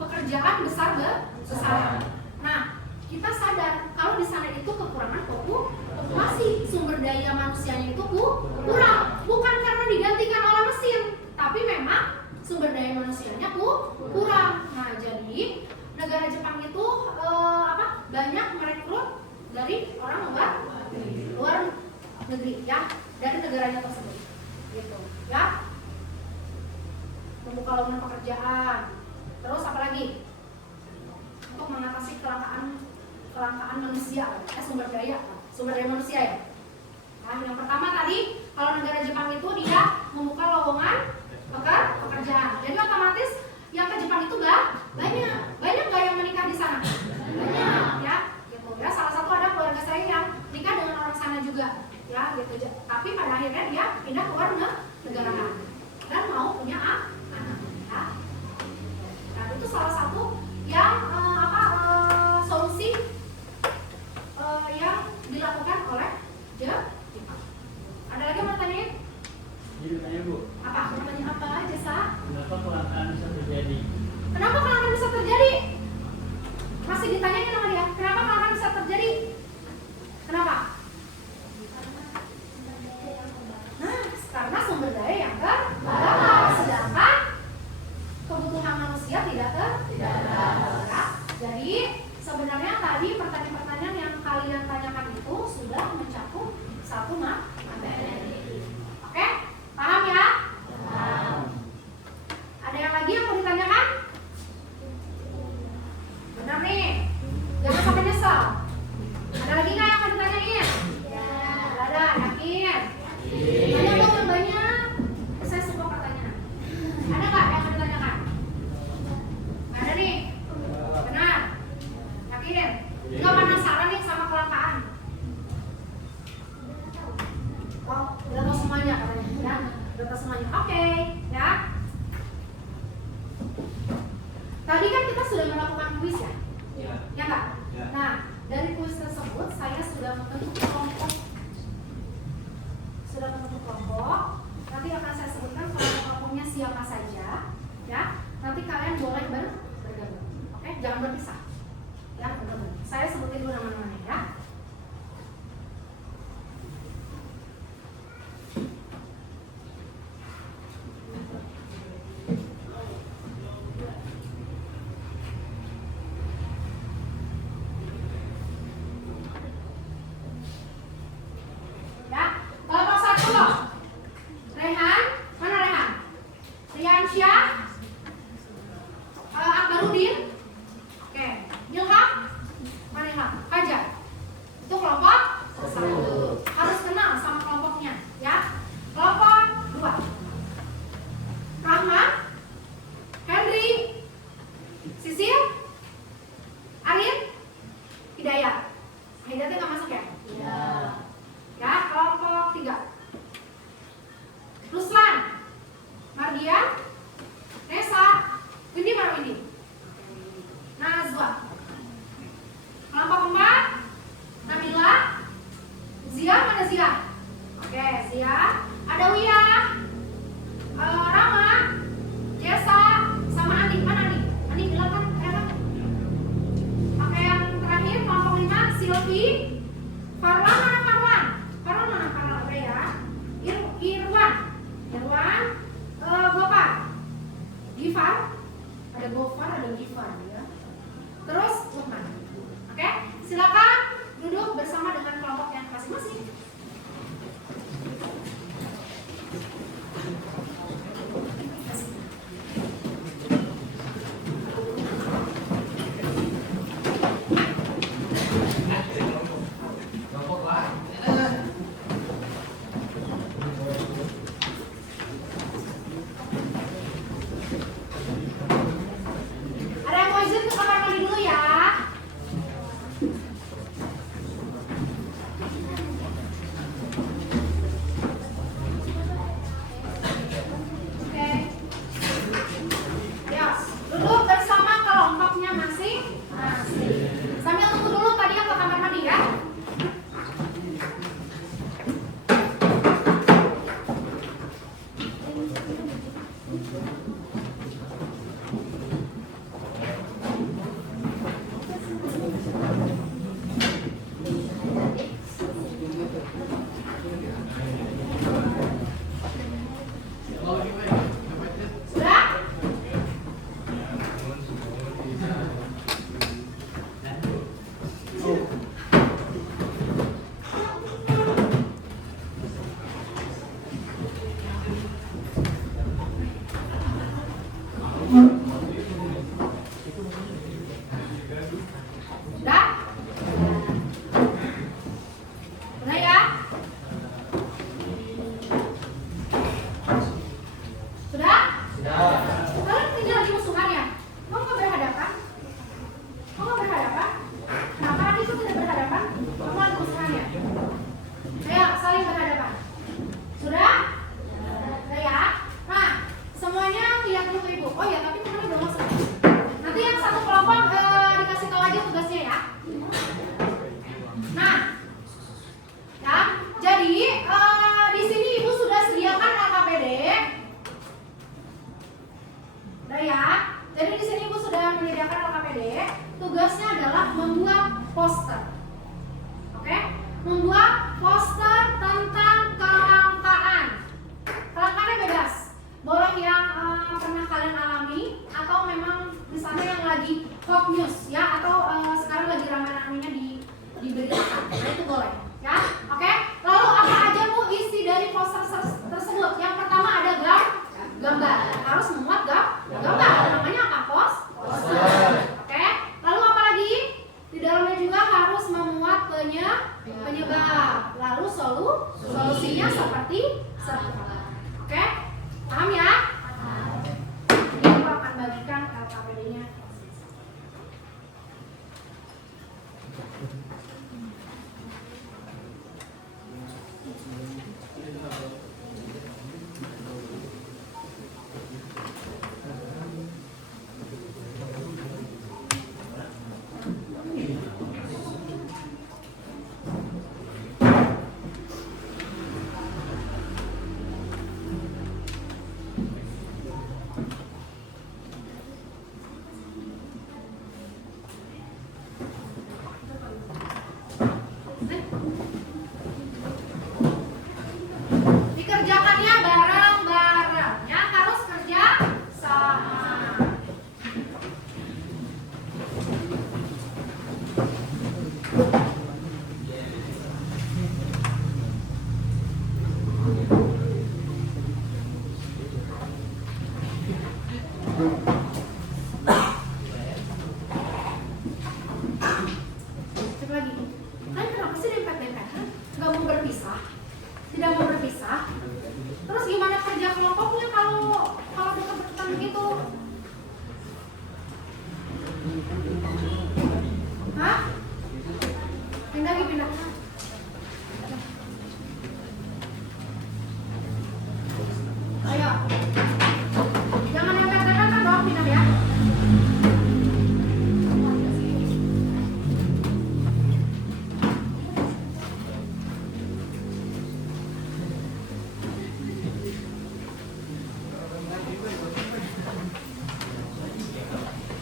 pekerjaan besar-besaran. Nah, kita sadar kalau di sana itu kekurangan populasi, sumber daya manusianya itu kurang. Bukan karena digantikan oleh mesin, tapi memang sumber daya manusianya kurang. Nah, jadi negara Jepang itu banyak merekrut dari orang luar negeri ya, dari negaranya tersebut. Gitu, ya. Membuka lowongan pekerjaan. Terus apa lagi? Untuk mengatasi kelangkaan manusia, sumber daya manusia ya. Nah, yang pertama tadi kalau negara Jepang itu dia membuka lowongan pekerjaan. Jadi otomatis yang ke Jepang itu banyak nggak yang menikah di sana? Banyak ya, gitu ya. Salah satu ada keluarga saya yang nikah dengan orang sana juga, ya gitu. Tapi pada akhirnya dia pindah ke luar negara dan mau punya anak. Ya. Nah, itu salah satu yang solusi yang dilakukan oleh Jepang. Ada lagi yang mau tanyain? Jadi tanya Bu. Apa? Namanya apa aja, Sa? Kenapa kelangkaan bisa terjadi? Kenapa kelangkaan bisa terjadi? Masih ditanyain sama dia. Kenapa kelangkaan bisa terjadi? Kenapa? Nah, karena sumber daya yang terbatas, sedangkan kebutuhan manusia tidak terbatas. Jadi sebenarnya tadi pertanyaan-pertanyaan yang kalian tanyakan itu sudah mencakup satu materi. Oke? Paham ya? Paham. Ada yang lagi yang mau ditanyakan? Benar nih. Jangan sampai nyesel. Ada lagi nggak yang mau ditanyain? Ya. Ada, yakin? Banyak dong yang banyak. Saya suka pertanyaan. Ada nggak yang mau ditanyakan? Ada nih. Benar. Yakin? Nggak penasaran nih sama kelangkaan? Oh, udah tahu semuanya katanya, ya? Udah tahu semuanya. Oke, ya. Tadi kan kita sudah melakukan kuis ya? Ya nggak? Nah, dari kuis tersebut saya sudah membentuk kelompok. Nanti akan saya sebutkan kelompok-kelompoknya siapa saja, ya. nanti kalian boleh bergabung. Oke, jangan berpisah. Ya, bergabung. Saya sebutin dulu nama-namanya ya. Cek lagi. Kalian kenapa sih dempet-dempet? Nggak mau berpisah? Tidak mau berpisah? Terus gimana kerja kelompoknya kalau deket-deketan begitu? Hah? Pindah lagi, pindah. Ayo. Jangan nempel-nempel kan dong, pindah ya.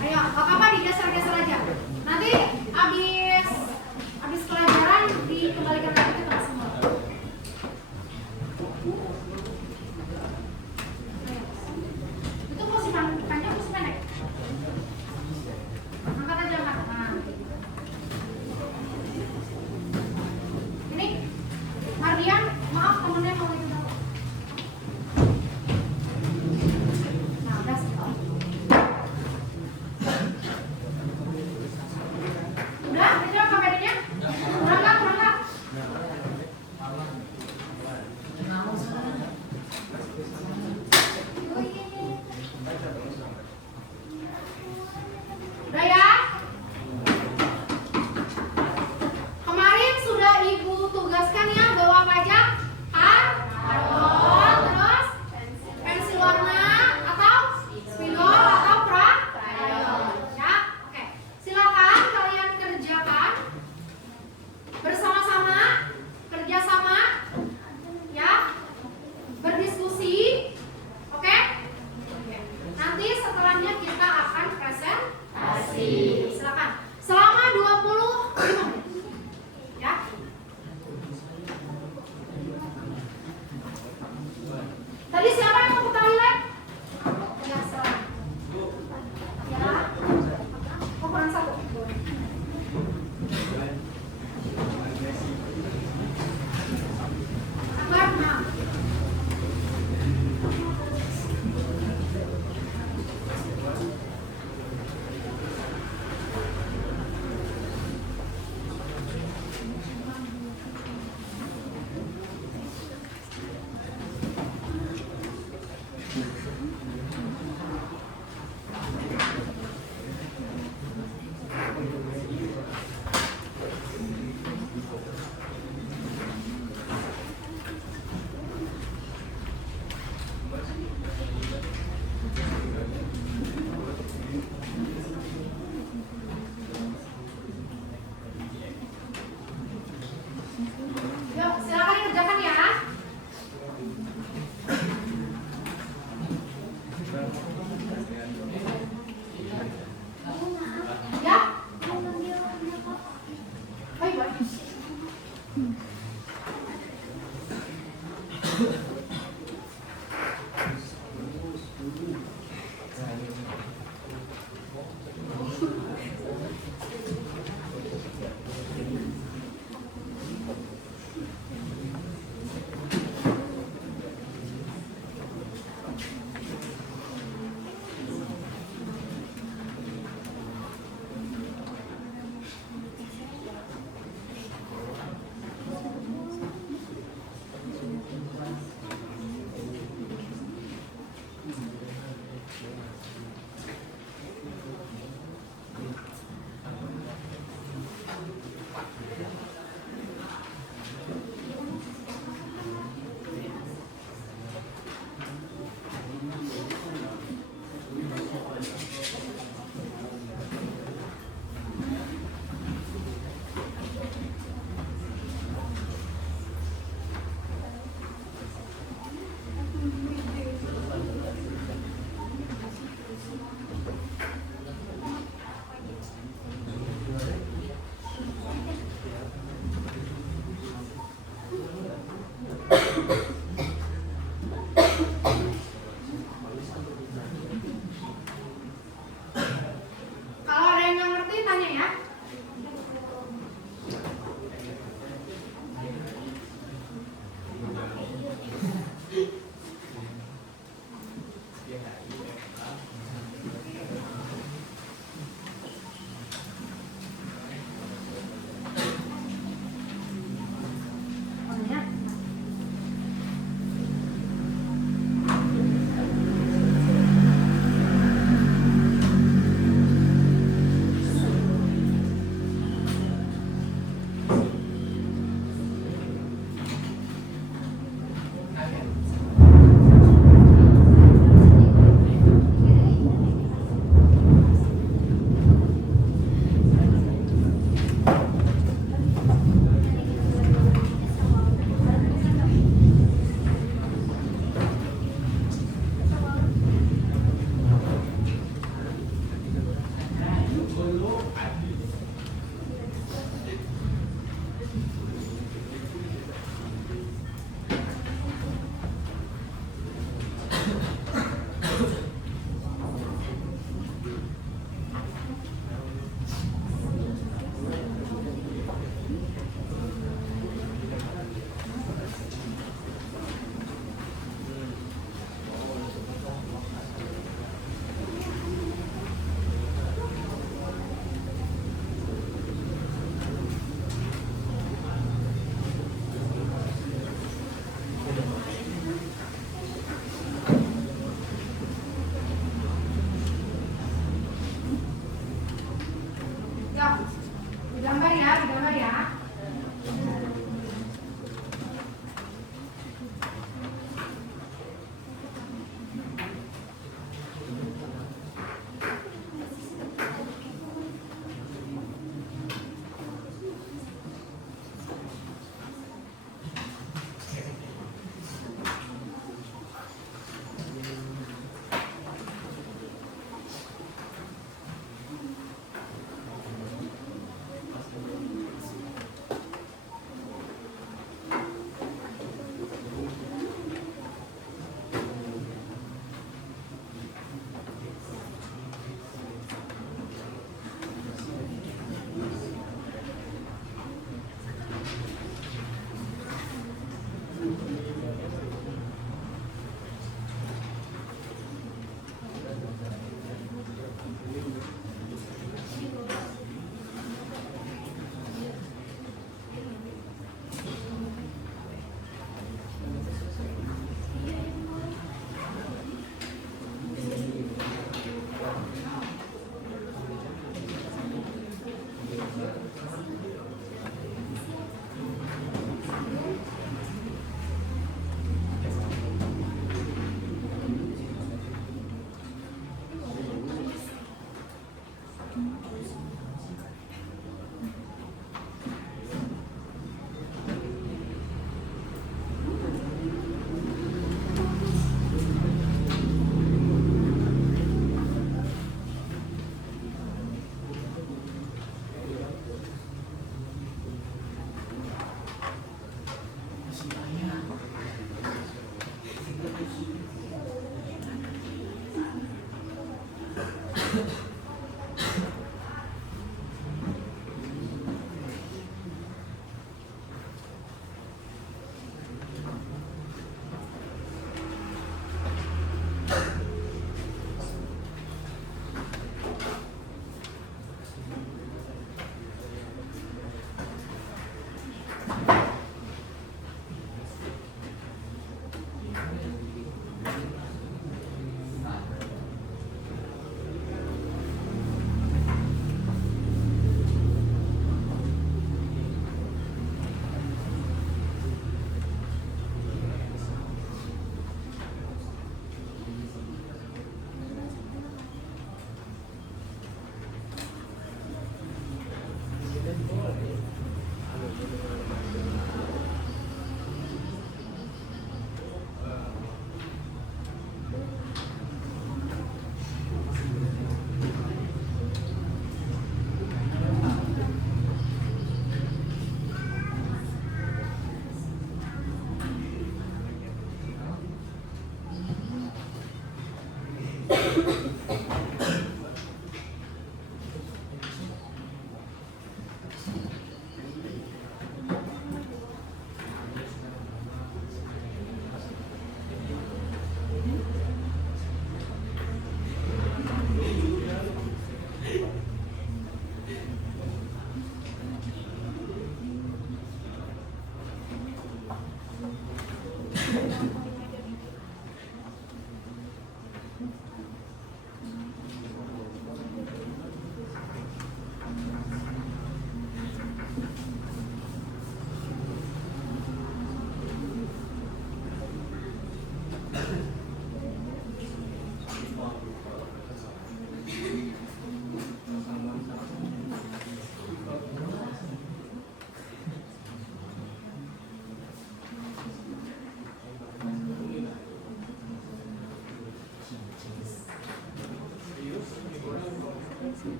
Ayo, gak apa-apa digeser-geser aja. Nanti habis pelajaran dikembalikan lagi ke kelas semua. Itu posisi panjang, posisi pendek. Angkat aja, angkat. Nah. Ini Mardian, maaf temennya mau ikut aku. Nah, udah stop. Udah kameranya? Kurang nggak? Udah ya? Kemarin sudah Ibu tugaskan ya, bawa apa aja? Karton, terus pensil warna atau spidol atau krayon. Ya, oke. Silakan kalian kerjakan bersama-sama, kerjasama, ya, berdiskusi, oke? Nanti setelahnya kita akan presentasi. Silakan. Selama 25 menit. Ya. Tadi siapa yang mau ke toilet? Ya, silakan. Ya. Oh, kurang satu. Akbar, nah.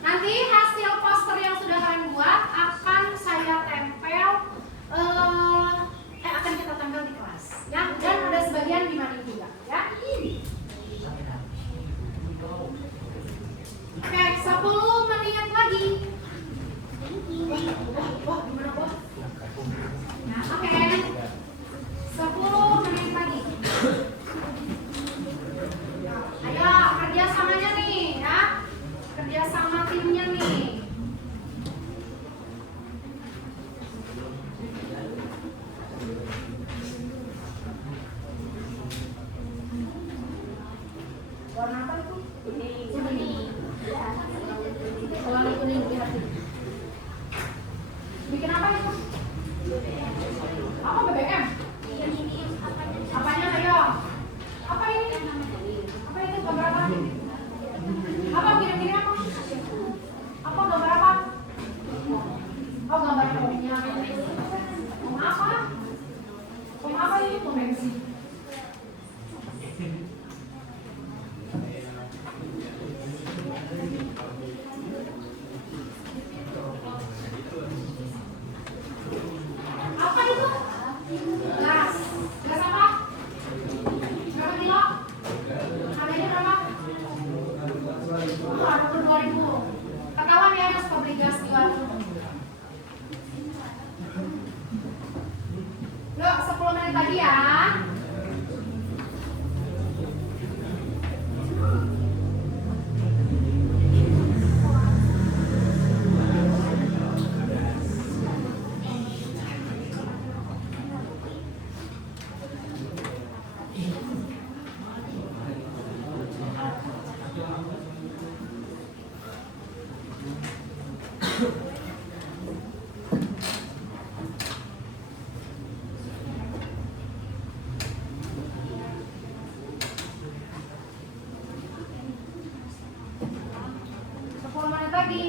Nanti hasil poster yang sudah kalian buat akan saya tempel Wah, gimana Wah? Nah, oke. 10 menit lagi. Nah, ayo kerja samanya nih ya. Kerja sama timnya nih. Warna apa itu? Kuning. Warna kuning hati. Bikin apa itu? Apa BBM? Apanya ayo? Apa ini? Apa itu gambar apa? Apa gini-gini apa? Apa gambar apa? Oh gambar pomnya. Pom apa? Pom apa ini? Pom bensin. Apa itu? Gas. Gas apa? Berapa kilo? Harganya berapa? Oh, ada 2.000. Ketahuan ya yang suka beli gas di warung. Yuk, 10 menit lagi ya. Lagi.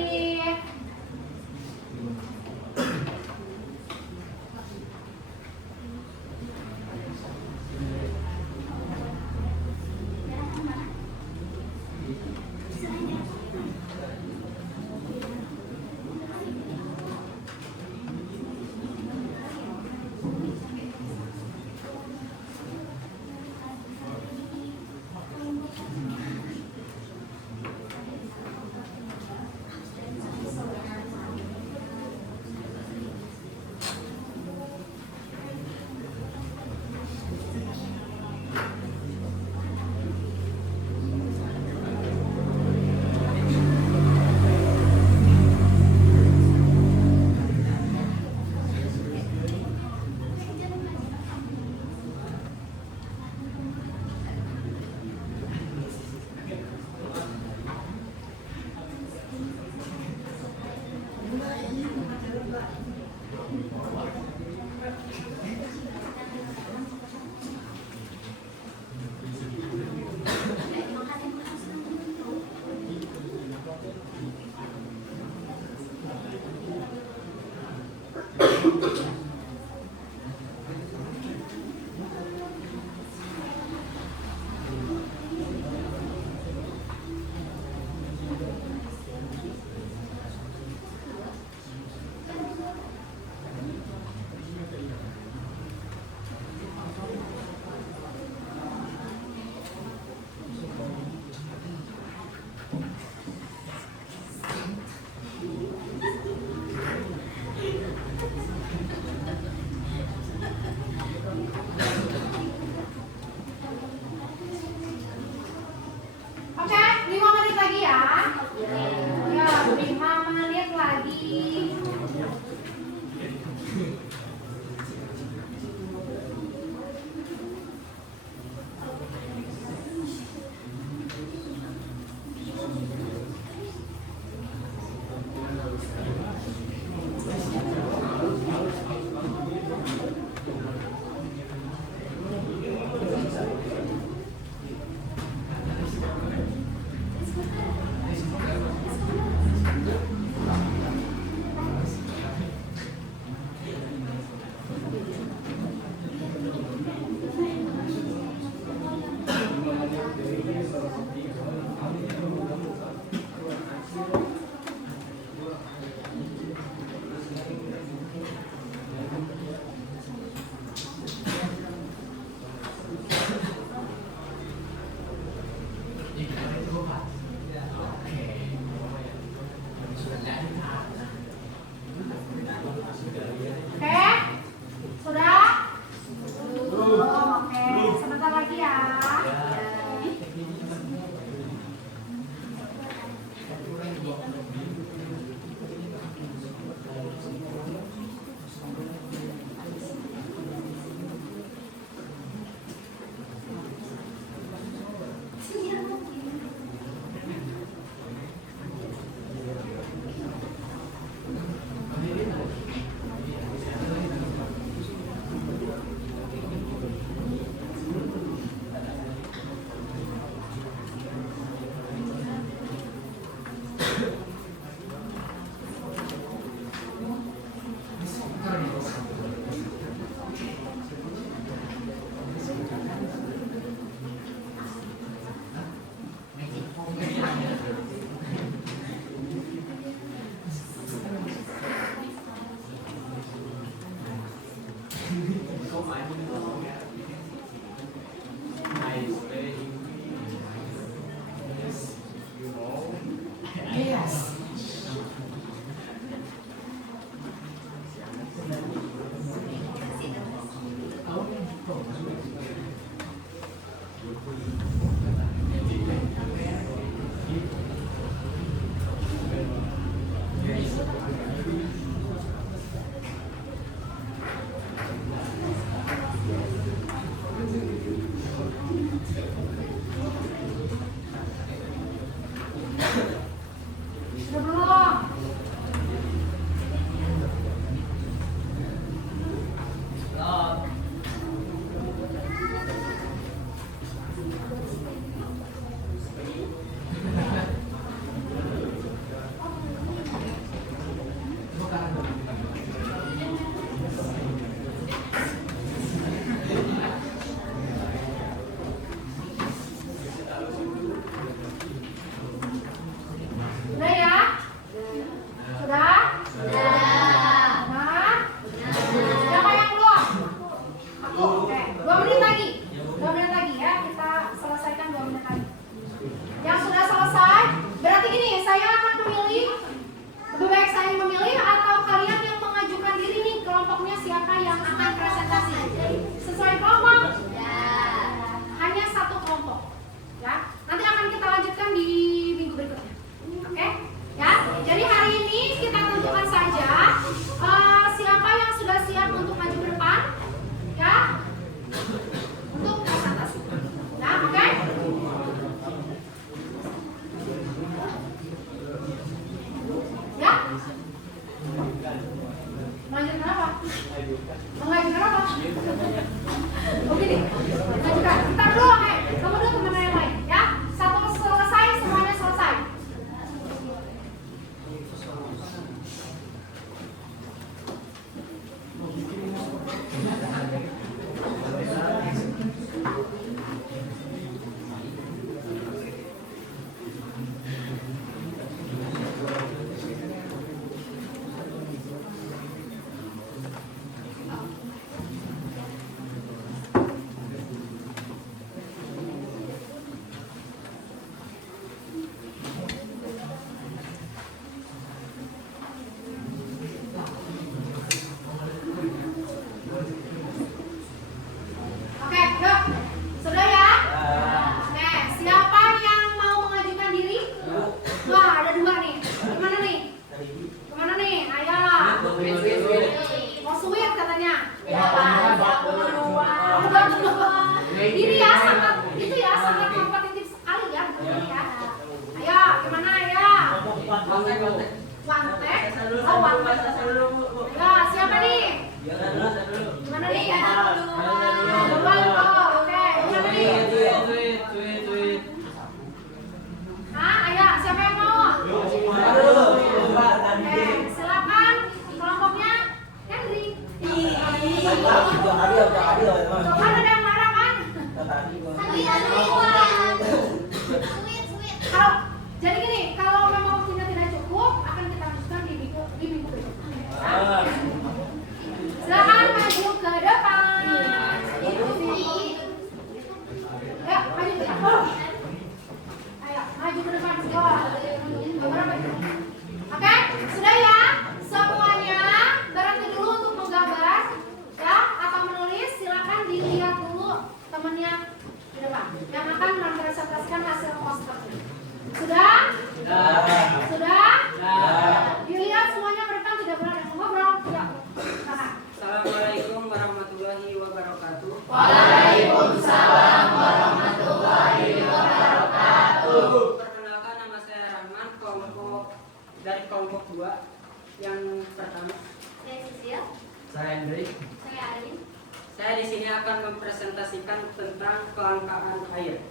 Sudah belum? Sudah ya? Sudah? Nah? Siapa yang belum? Aku. Oke. 2 menit lagi. 2 menit lagi ya. Kita selesaikan 2 menit lagi. Yang sudah selesai, berarti gini, saya akan memilih. Lebih baik saya memilih atau kalian yang mengajukan diri nih, kelompoknya siapa yang akan presentasi? Sesuai kelompok? Hanya satu kelompok. Ya. Nanti akan kita lanjutkan di minggu berikutnya. Oke? Ya. Jadi hari ini kita tentukan saja siapa yang sudah siap untuk maju ke depan, ya, untuk presentasi. Ya, oke? Ya. Melanjutkan apa? Mengajukan apa? Oh gini, mengajukan. Ntar dulu, kamu dulu teman yang lain, ya. Satu selesai, semuanya selesai. Oke, yuk. Sudah ya? Oke, siapa yang mau mengajukan diri? Wah, ada 2 nih. Gimana nih? Kemana nih? Ayo. Mau sweet katanya. Udah duluan. Ini ya sangat itu ya sangat kompetitif sekali ya, begini ya. Ayo, gimana ya? Wante. Oh, wante. Ayo, siapa nih? Gimana nih? Duluan. Oh, oke. Gimana nih? Hah, ayo, siapa yang mau? Oke, silakan kelompoknya Henry. Kan ada yang marah kan? Kalau jadi gini, kalau memang waktunya tidak cukup, akan kita lanjutkan di minggu berikutnya. Ya. Silakan maju ke depan. Ya, maju ke depan. Ayo, maju ke depan semua. Oke, sudah ya? Semuanya berhenti dulu untuk menggambar, ya, atau menulis. Silakan dilihat dulu temannya di depan yang akan mempresentasikan hasil poster. Sudah? Sudah? Dilihat semuanya ke depan, tidak boleh ada yang ngobrol. Tidak. Silakan. Assalamualaikum warahmatullahi wabarakatuh. Waalaikumsalam warahmatullahi wabarakatuh. Perkenalkan, nama saya Rahman, dari kelompok 2. Yang pertama, Saya Sisil, Saya Hendrik. saya Arin. saya di sini akan mempresentasikan tentang kelangkaan air.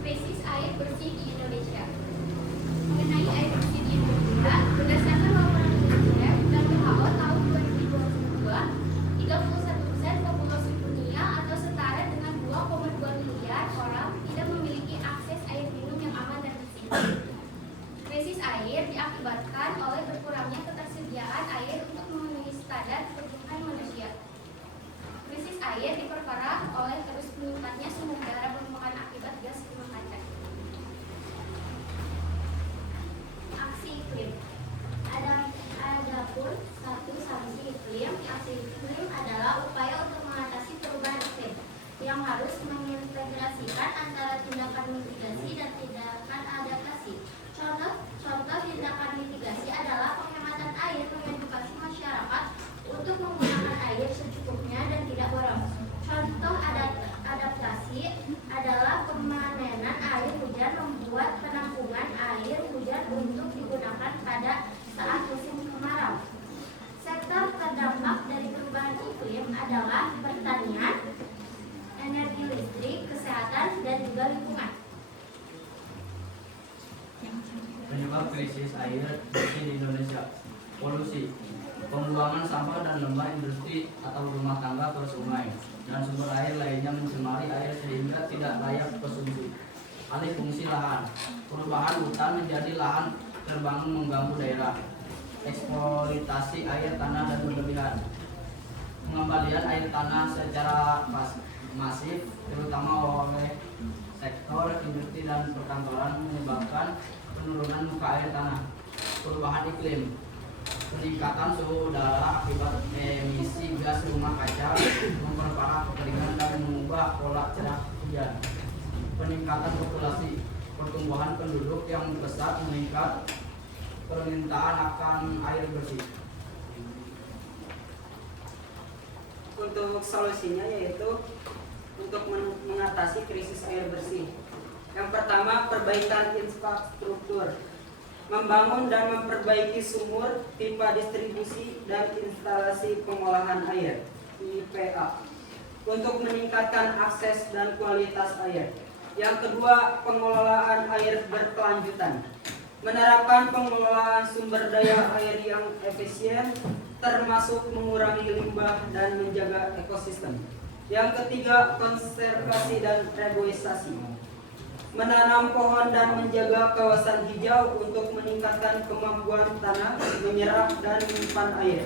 Krisis air bersih di Indonesia. Mengenai air bersih di Indonesia, berdasarkan laporan UNICEF dan WHO tahun 2022, 31% populasi dunia atau setara dengan 2,2 miliar orang tidak memiliki akses air minum yang aman dan bersih. Krisis air diakibatkan penyebab krisis air bersih di Indonesia. Polusi, pembuangan sampah dan limbah industri atau rumah tangga ke sungai dan sumber air lainnya mencemari air sehingga tidak layak konsumsi. Alih fungsi lahan, perubahan hutan menjadi lahan terbangun mengganggu daerah. Eksploitasi air tanah dan berlebihan, pengembalian air tanah secara masif terutama oleh sektor industri dan perkantoran menyebabkan penurunan muka air tanah. Perubahan iklim, peningkatan suhu udara akibat emisi gas rumah kaca memperparah kekeringan dan mengubah pola curah hujan. Peningkatan populasi, pertumbuhan penduduk yang pesat meningkat, permintaan akan air bersih. Untuk solusinya yaitu untuk mengatasi krisis air bersih. Yang pertama, perbaikan infrastruktur. Membangun dan memperbaiki sumur, pipa distribusi, dan instalasi pengolahan air (IPA) untuk meningkatkan akses dan kualitas air. Yang kedua, pengelolaan air berkelanjutan. Menerapkan pengelolaan sumber daya air yang efisien, termasuk mengurangi limbah dan menjaga ekosistem. Yang ketiga, konservasi dan reboisasi. Menanam pohon dan menjaga kawasan hijau untuk meningkatkan kemampuan tanah menyerap dan menyimpan air.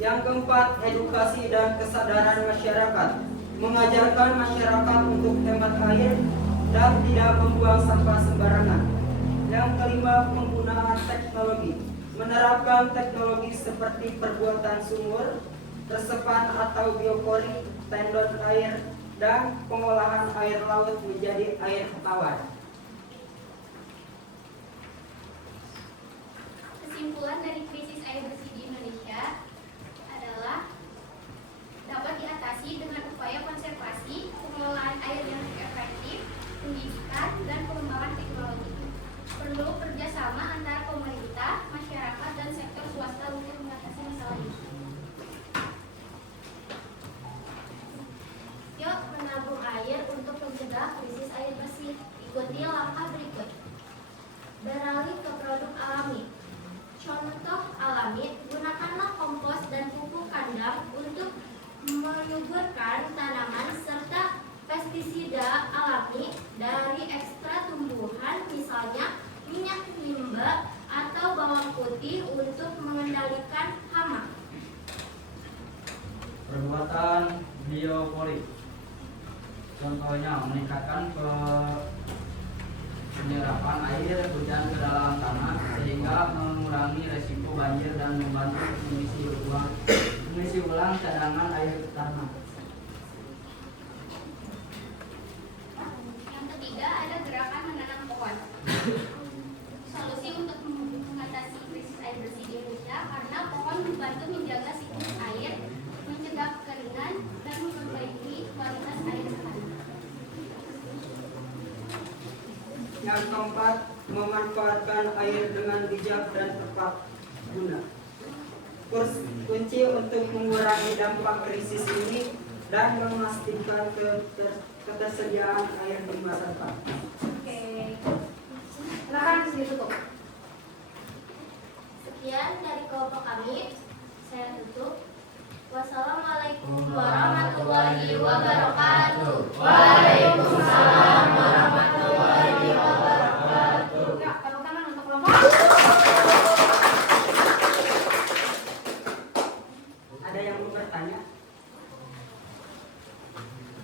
Yang keempat, edukasi dan kesadaran masyarakat. Mengajarkan masyarakat untuk hemat air dan tidak membuang sampah sembarangan. Yang kelima, penggunaan teknologi. Menerapkan teknologi seperti perbuatan sumur, resepan atau biopori, tendon air, dan pengolahan air laut menjadi air tawar. Kesimpulan dari krisis air bersih di Indonesia adalah dapat diatasi dengan upaya konservasi, pengelolaan air yang efektif, pendidikan, dan pengembangan teknologi. Perlu kerjasama antara pemerintah, masyarakat, dan sektor swasta untuk mengatasi masalah ini. Yuk menabung air untuk mencegah krisis air bersih. Ikuti langkah berikut. Beralih ke produk alami. Contoh alami, gunakanlah kompos dan pupuk kandang untuk menyuburkan tanaman serta pestisida alami dari ekstra tumbuhan, misalnya minyak limba atau bawang putih untuk mengendalikan hama. Perbuatan biopori, contohnya meningkatkan penyerapan air hujan ke dalam tanah sehingga mengurangi resiko banjir dan membantu mengisi ulang cadangan air tanah. Yang ketiga, ada gerakan menanam pohon. Solusi untuk mengatasi krisis air bersih di Indonesia karena pohon membantu menjaga siklus air, mencegah kekeringan, dan memperbaiki kualitas air tanah. Yang keempat, memanfaatkan air dengan bijak dan tepat guna. Kunci untuk mengurangi dampak krisis ini dan memastikan ketersediaan air di masa depan. Oke. Silakan ditutup. Sekian dari kelompok kami, saya tutup. Wassalamualaikum warahmatullahi wabarakatuh. Waalaikumsalam warahmatullahi wabarakatuh. Ya, tepuk tangan untuk kelompok. Ada yang mau bertanya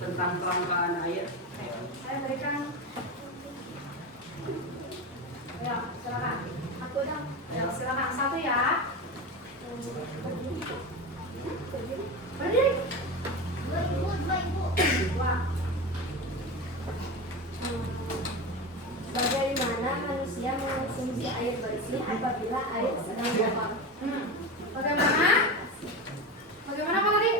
tentang kelangkaan air? Saya berikan. Ya, silakan. Aku dong. Ya, silakan satu ya. Berdiri. 2 Dua. Bagaimana manusia mengonsumsi air bersih apabila air sedang kotor? Bagaimana? Bagaimana Pak tadi?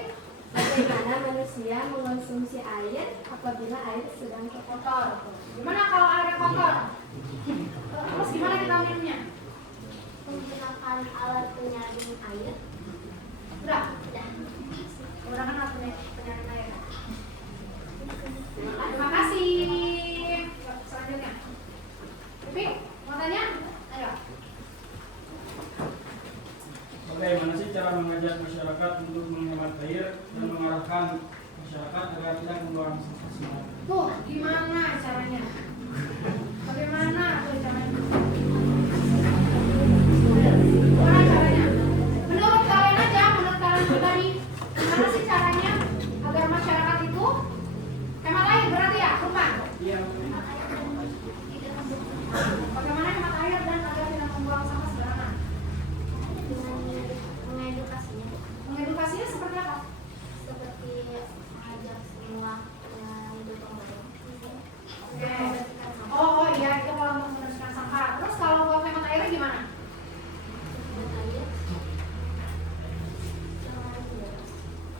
Bagaimana manusia mengonsumsi air apabila air sedang kotor? Gimana kalau airnya kotor? Terus gimana kita minumnya? Menggunakan alat penyaring air. Udah. Sudah. Menggunakan alat penyaring air. Terima kasih. Selanjutnya. Pipi, mau tanya? Ayo. masyarakat untuk menghemat air dan mengarahkan masyarakat agar tidak membuang sampah sembarangan. Tuh, gimana caranya? Bagaimana tuh caranya? Gimana caranya? Menurut kalian aja, menurut kalian pribadi, gimana sih caranya agar masyarakat itu hemat air berarti ya, Lukman? Iya. Bagaimana hemat air dan agar tidak membuang sampah sembarangan? Mengedukasinya Mengedukasinya seperti apa? seperti mengajak semua hidup pembawa. Oke. Oh iya, itu kalau untuk membersihkan sampah. Terus kalau buat hemat airnya gimana?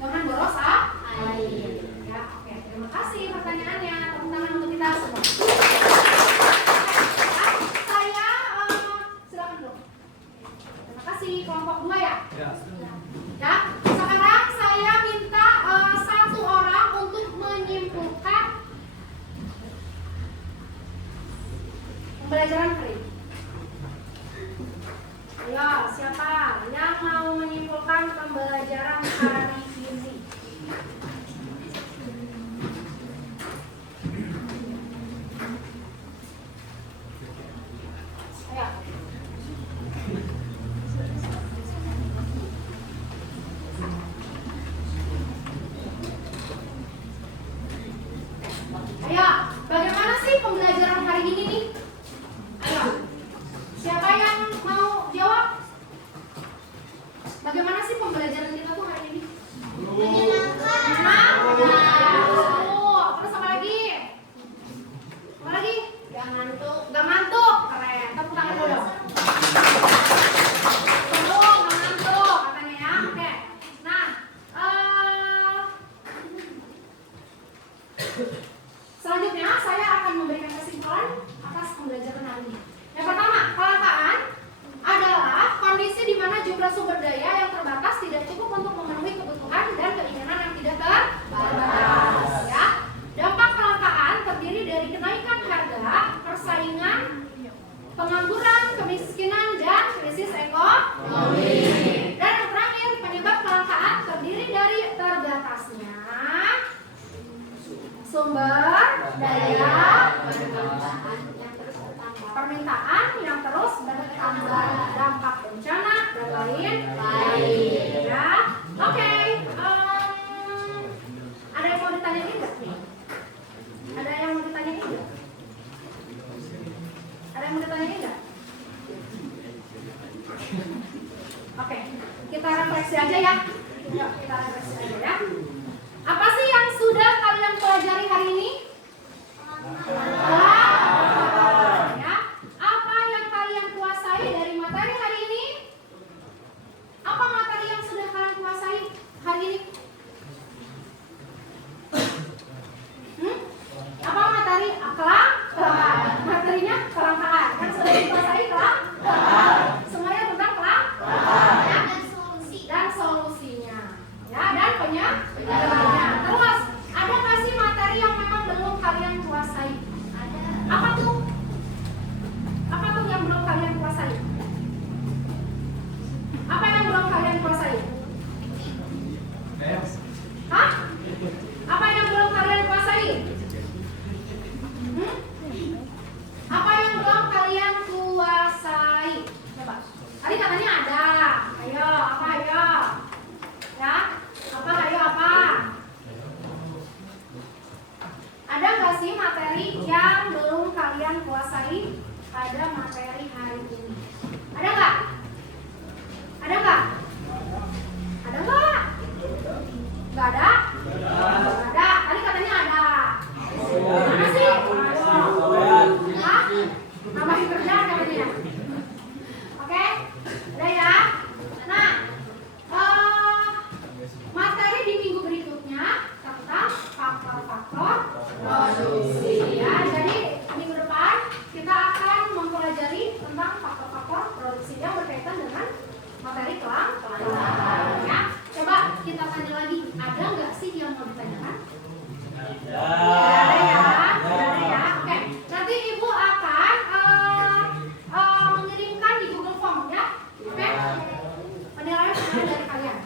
Jangan boros air. Ya, oke. Terima kasih pertanyaannya. Tepuk tangan untuk kita semua. Saya silakan dulu. Terima kasih kelompok 2 ya. Ya. Ya. Sekarang saya minta satu orang untuk menyimpulkan pembelajaran hari ini. Ayo, siapa yang mau menyimpulkan pembelajaran hari ini? Ayo. Ayo, bagaimana sih pembelajaran hari ini nih? Ayo, siapa yang mau jawab? Bagaimana sih pembelajaran kita tuh hari ini? Menyenangkan. Terus apa lagi? Apa lagi? Gak ngantuk. Gak ngantuk. Keren. Tepuk tangan dulu. Tuh, gak ngantuk katanya ya. Oke. Nah, selanjutnya saya akan memberikan kesimpulan atas pembelajaran hari ini. Yang pertama, kelangkaan adalah kondisi di mana jumlah sumber daya yang terbatas tidak cukup untuk memenuhi kebutuhan dan keinginan yang tidak terbatas. Ya. Dampak kelangkaan terdiri dari kenaikan harga, persaingan, pengangguran, kemiskinan, dan krisis ekonomi. Dan yang terakhir, penyebab kelangkaan terdiri dari terbatasnya sumber daya permintaan yang terus bertambah, dampak bencana dan lain-lain. Ya, oke. Ada yang mau ditanyain nggak? Ada yang mau ditanyain nggak? Ada yang mau ditanyain nggak? Oke, kita refleksi aja ya. Yuk, kita refleksi aja ya. Apa sih yang sudah kalian pelajari hari ini? Ya. Apa yang kalian kuasai dari materi hari ini? Apa materi yang sudah kalian kuasai hari ini? Apa materi? Kelangkaan. Materinya kelangkaan. Kan sudah dikuasai kelangkaan. Semuanya tentang kelangkaan. Ya. Dan solusinya. Ya, dan penyebabnya. Terus, ada nggak sih materi yang memang belum kalian kuasai? Ada. Apa tuh? Apa tuh yang belum kalian kuasai? Apa yang belum kalian kuasai? Hah? Apa yang belum kalian kuasai? Apa yang belum kalian kuasai? Coba. Tadi katanya ada. Ayo, apa ayo? Ya? Apa ayo apa? Ada nggak sih materi yang belum kalian kuasai pada materi hari ini? Ada nggak? Ada nggak? Ada nggak? Nggak ada? Nggak ada. Tadi katanya ada. Mana sih? Hah? Nambahin kerjaan katanya. Oke? Ada ya? Nah, materi di minggu berikutnya tentang faktor-faktor produksi. Ya, jadi minggu depan kita akan mempelajari tentang faktor-faktor produksi yang berkaitan dengan materi kelangkaan. Ya, coba kita tanya lagi, ada nggak sih yang mau ditanyakan? Ada ya, ada ya. Oke, nanti ibu akan mengirimkan di Google Form ya. Oke, penilaian dari kalian.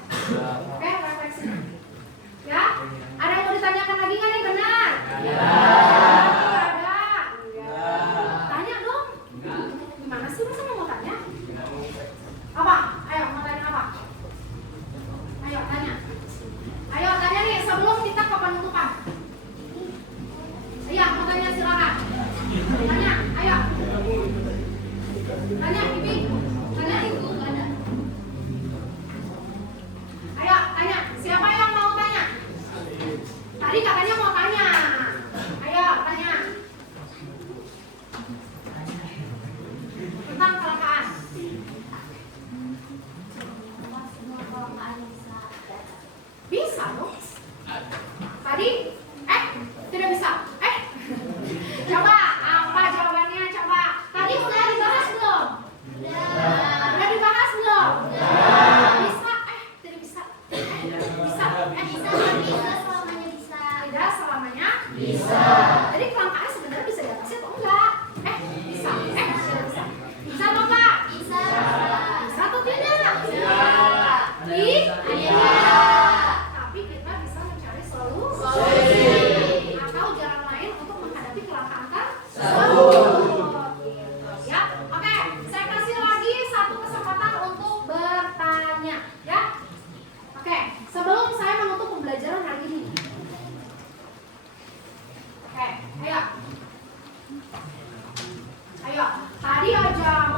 yang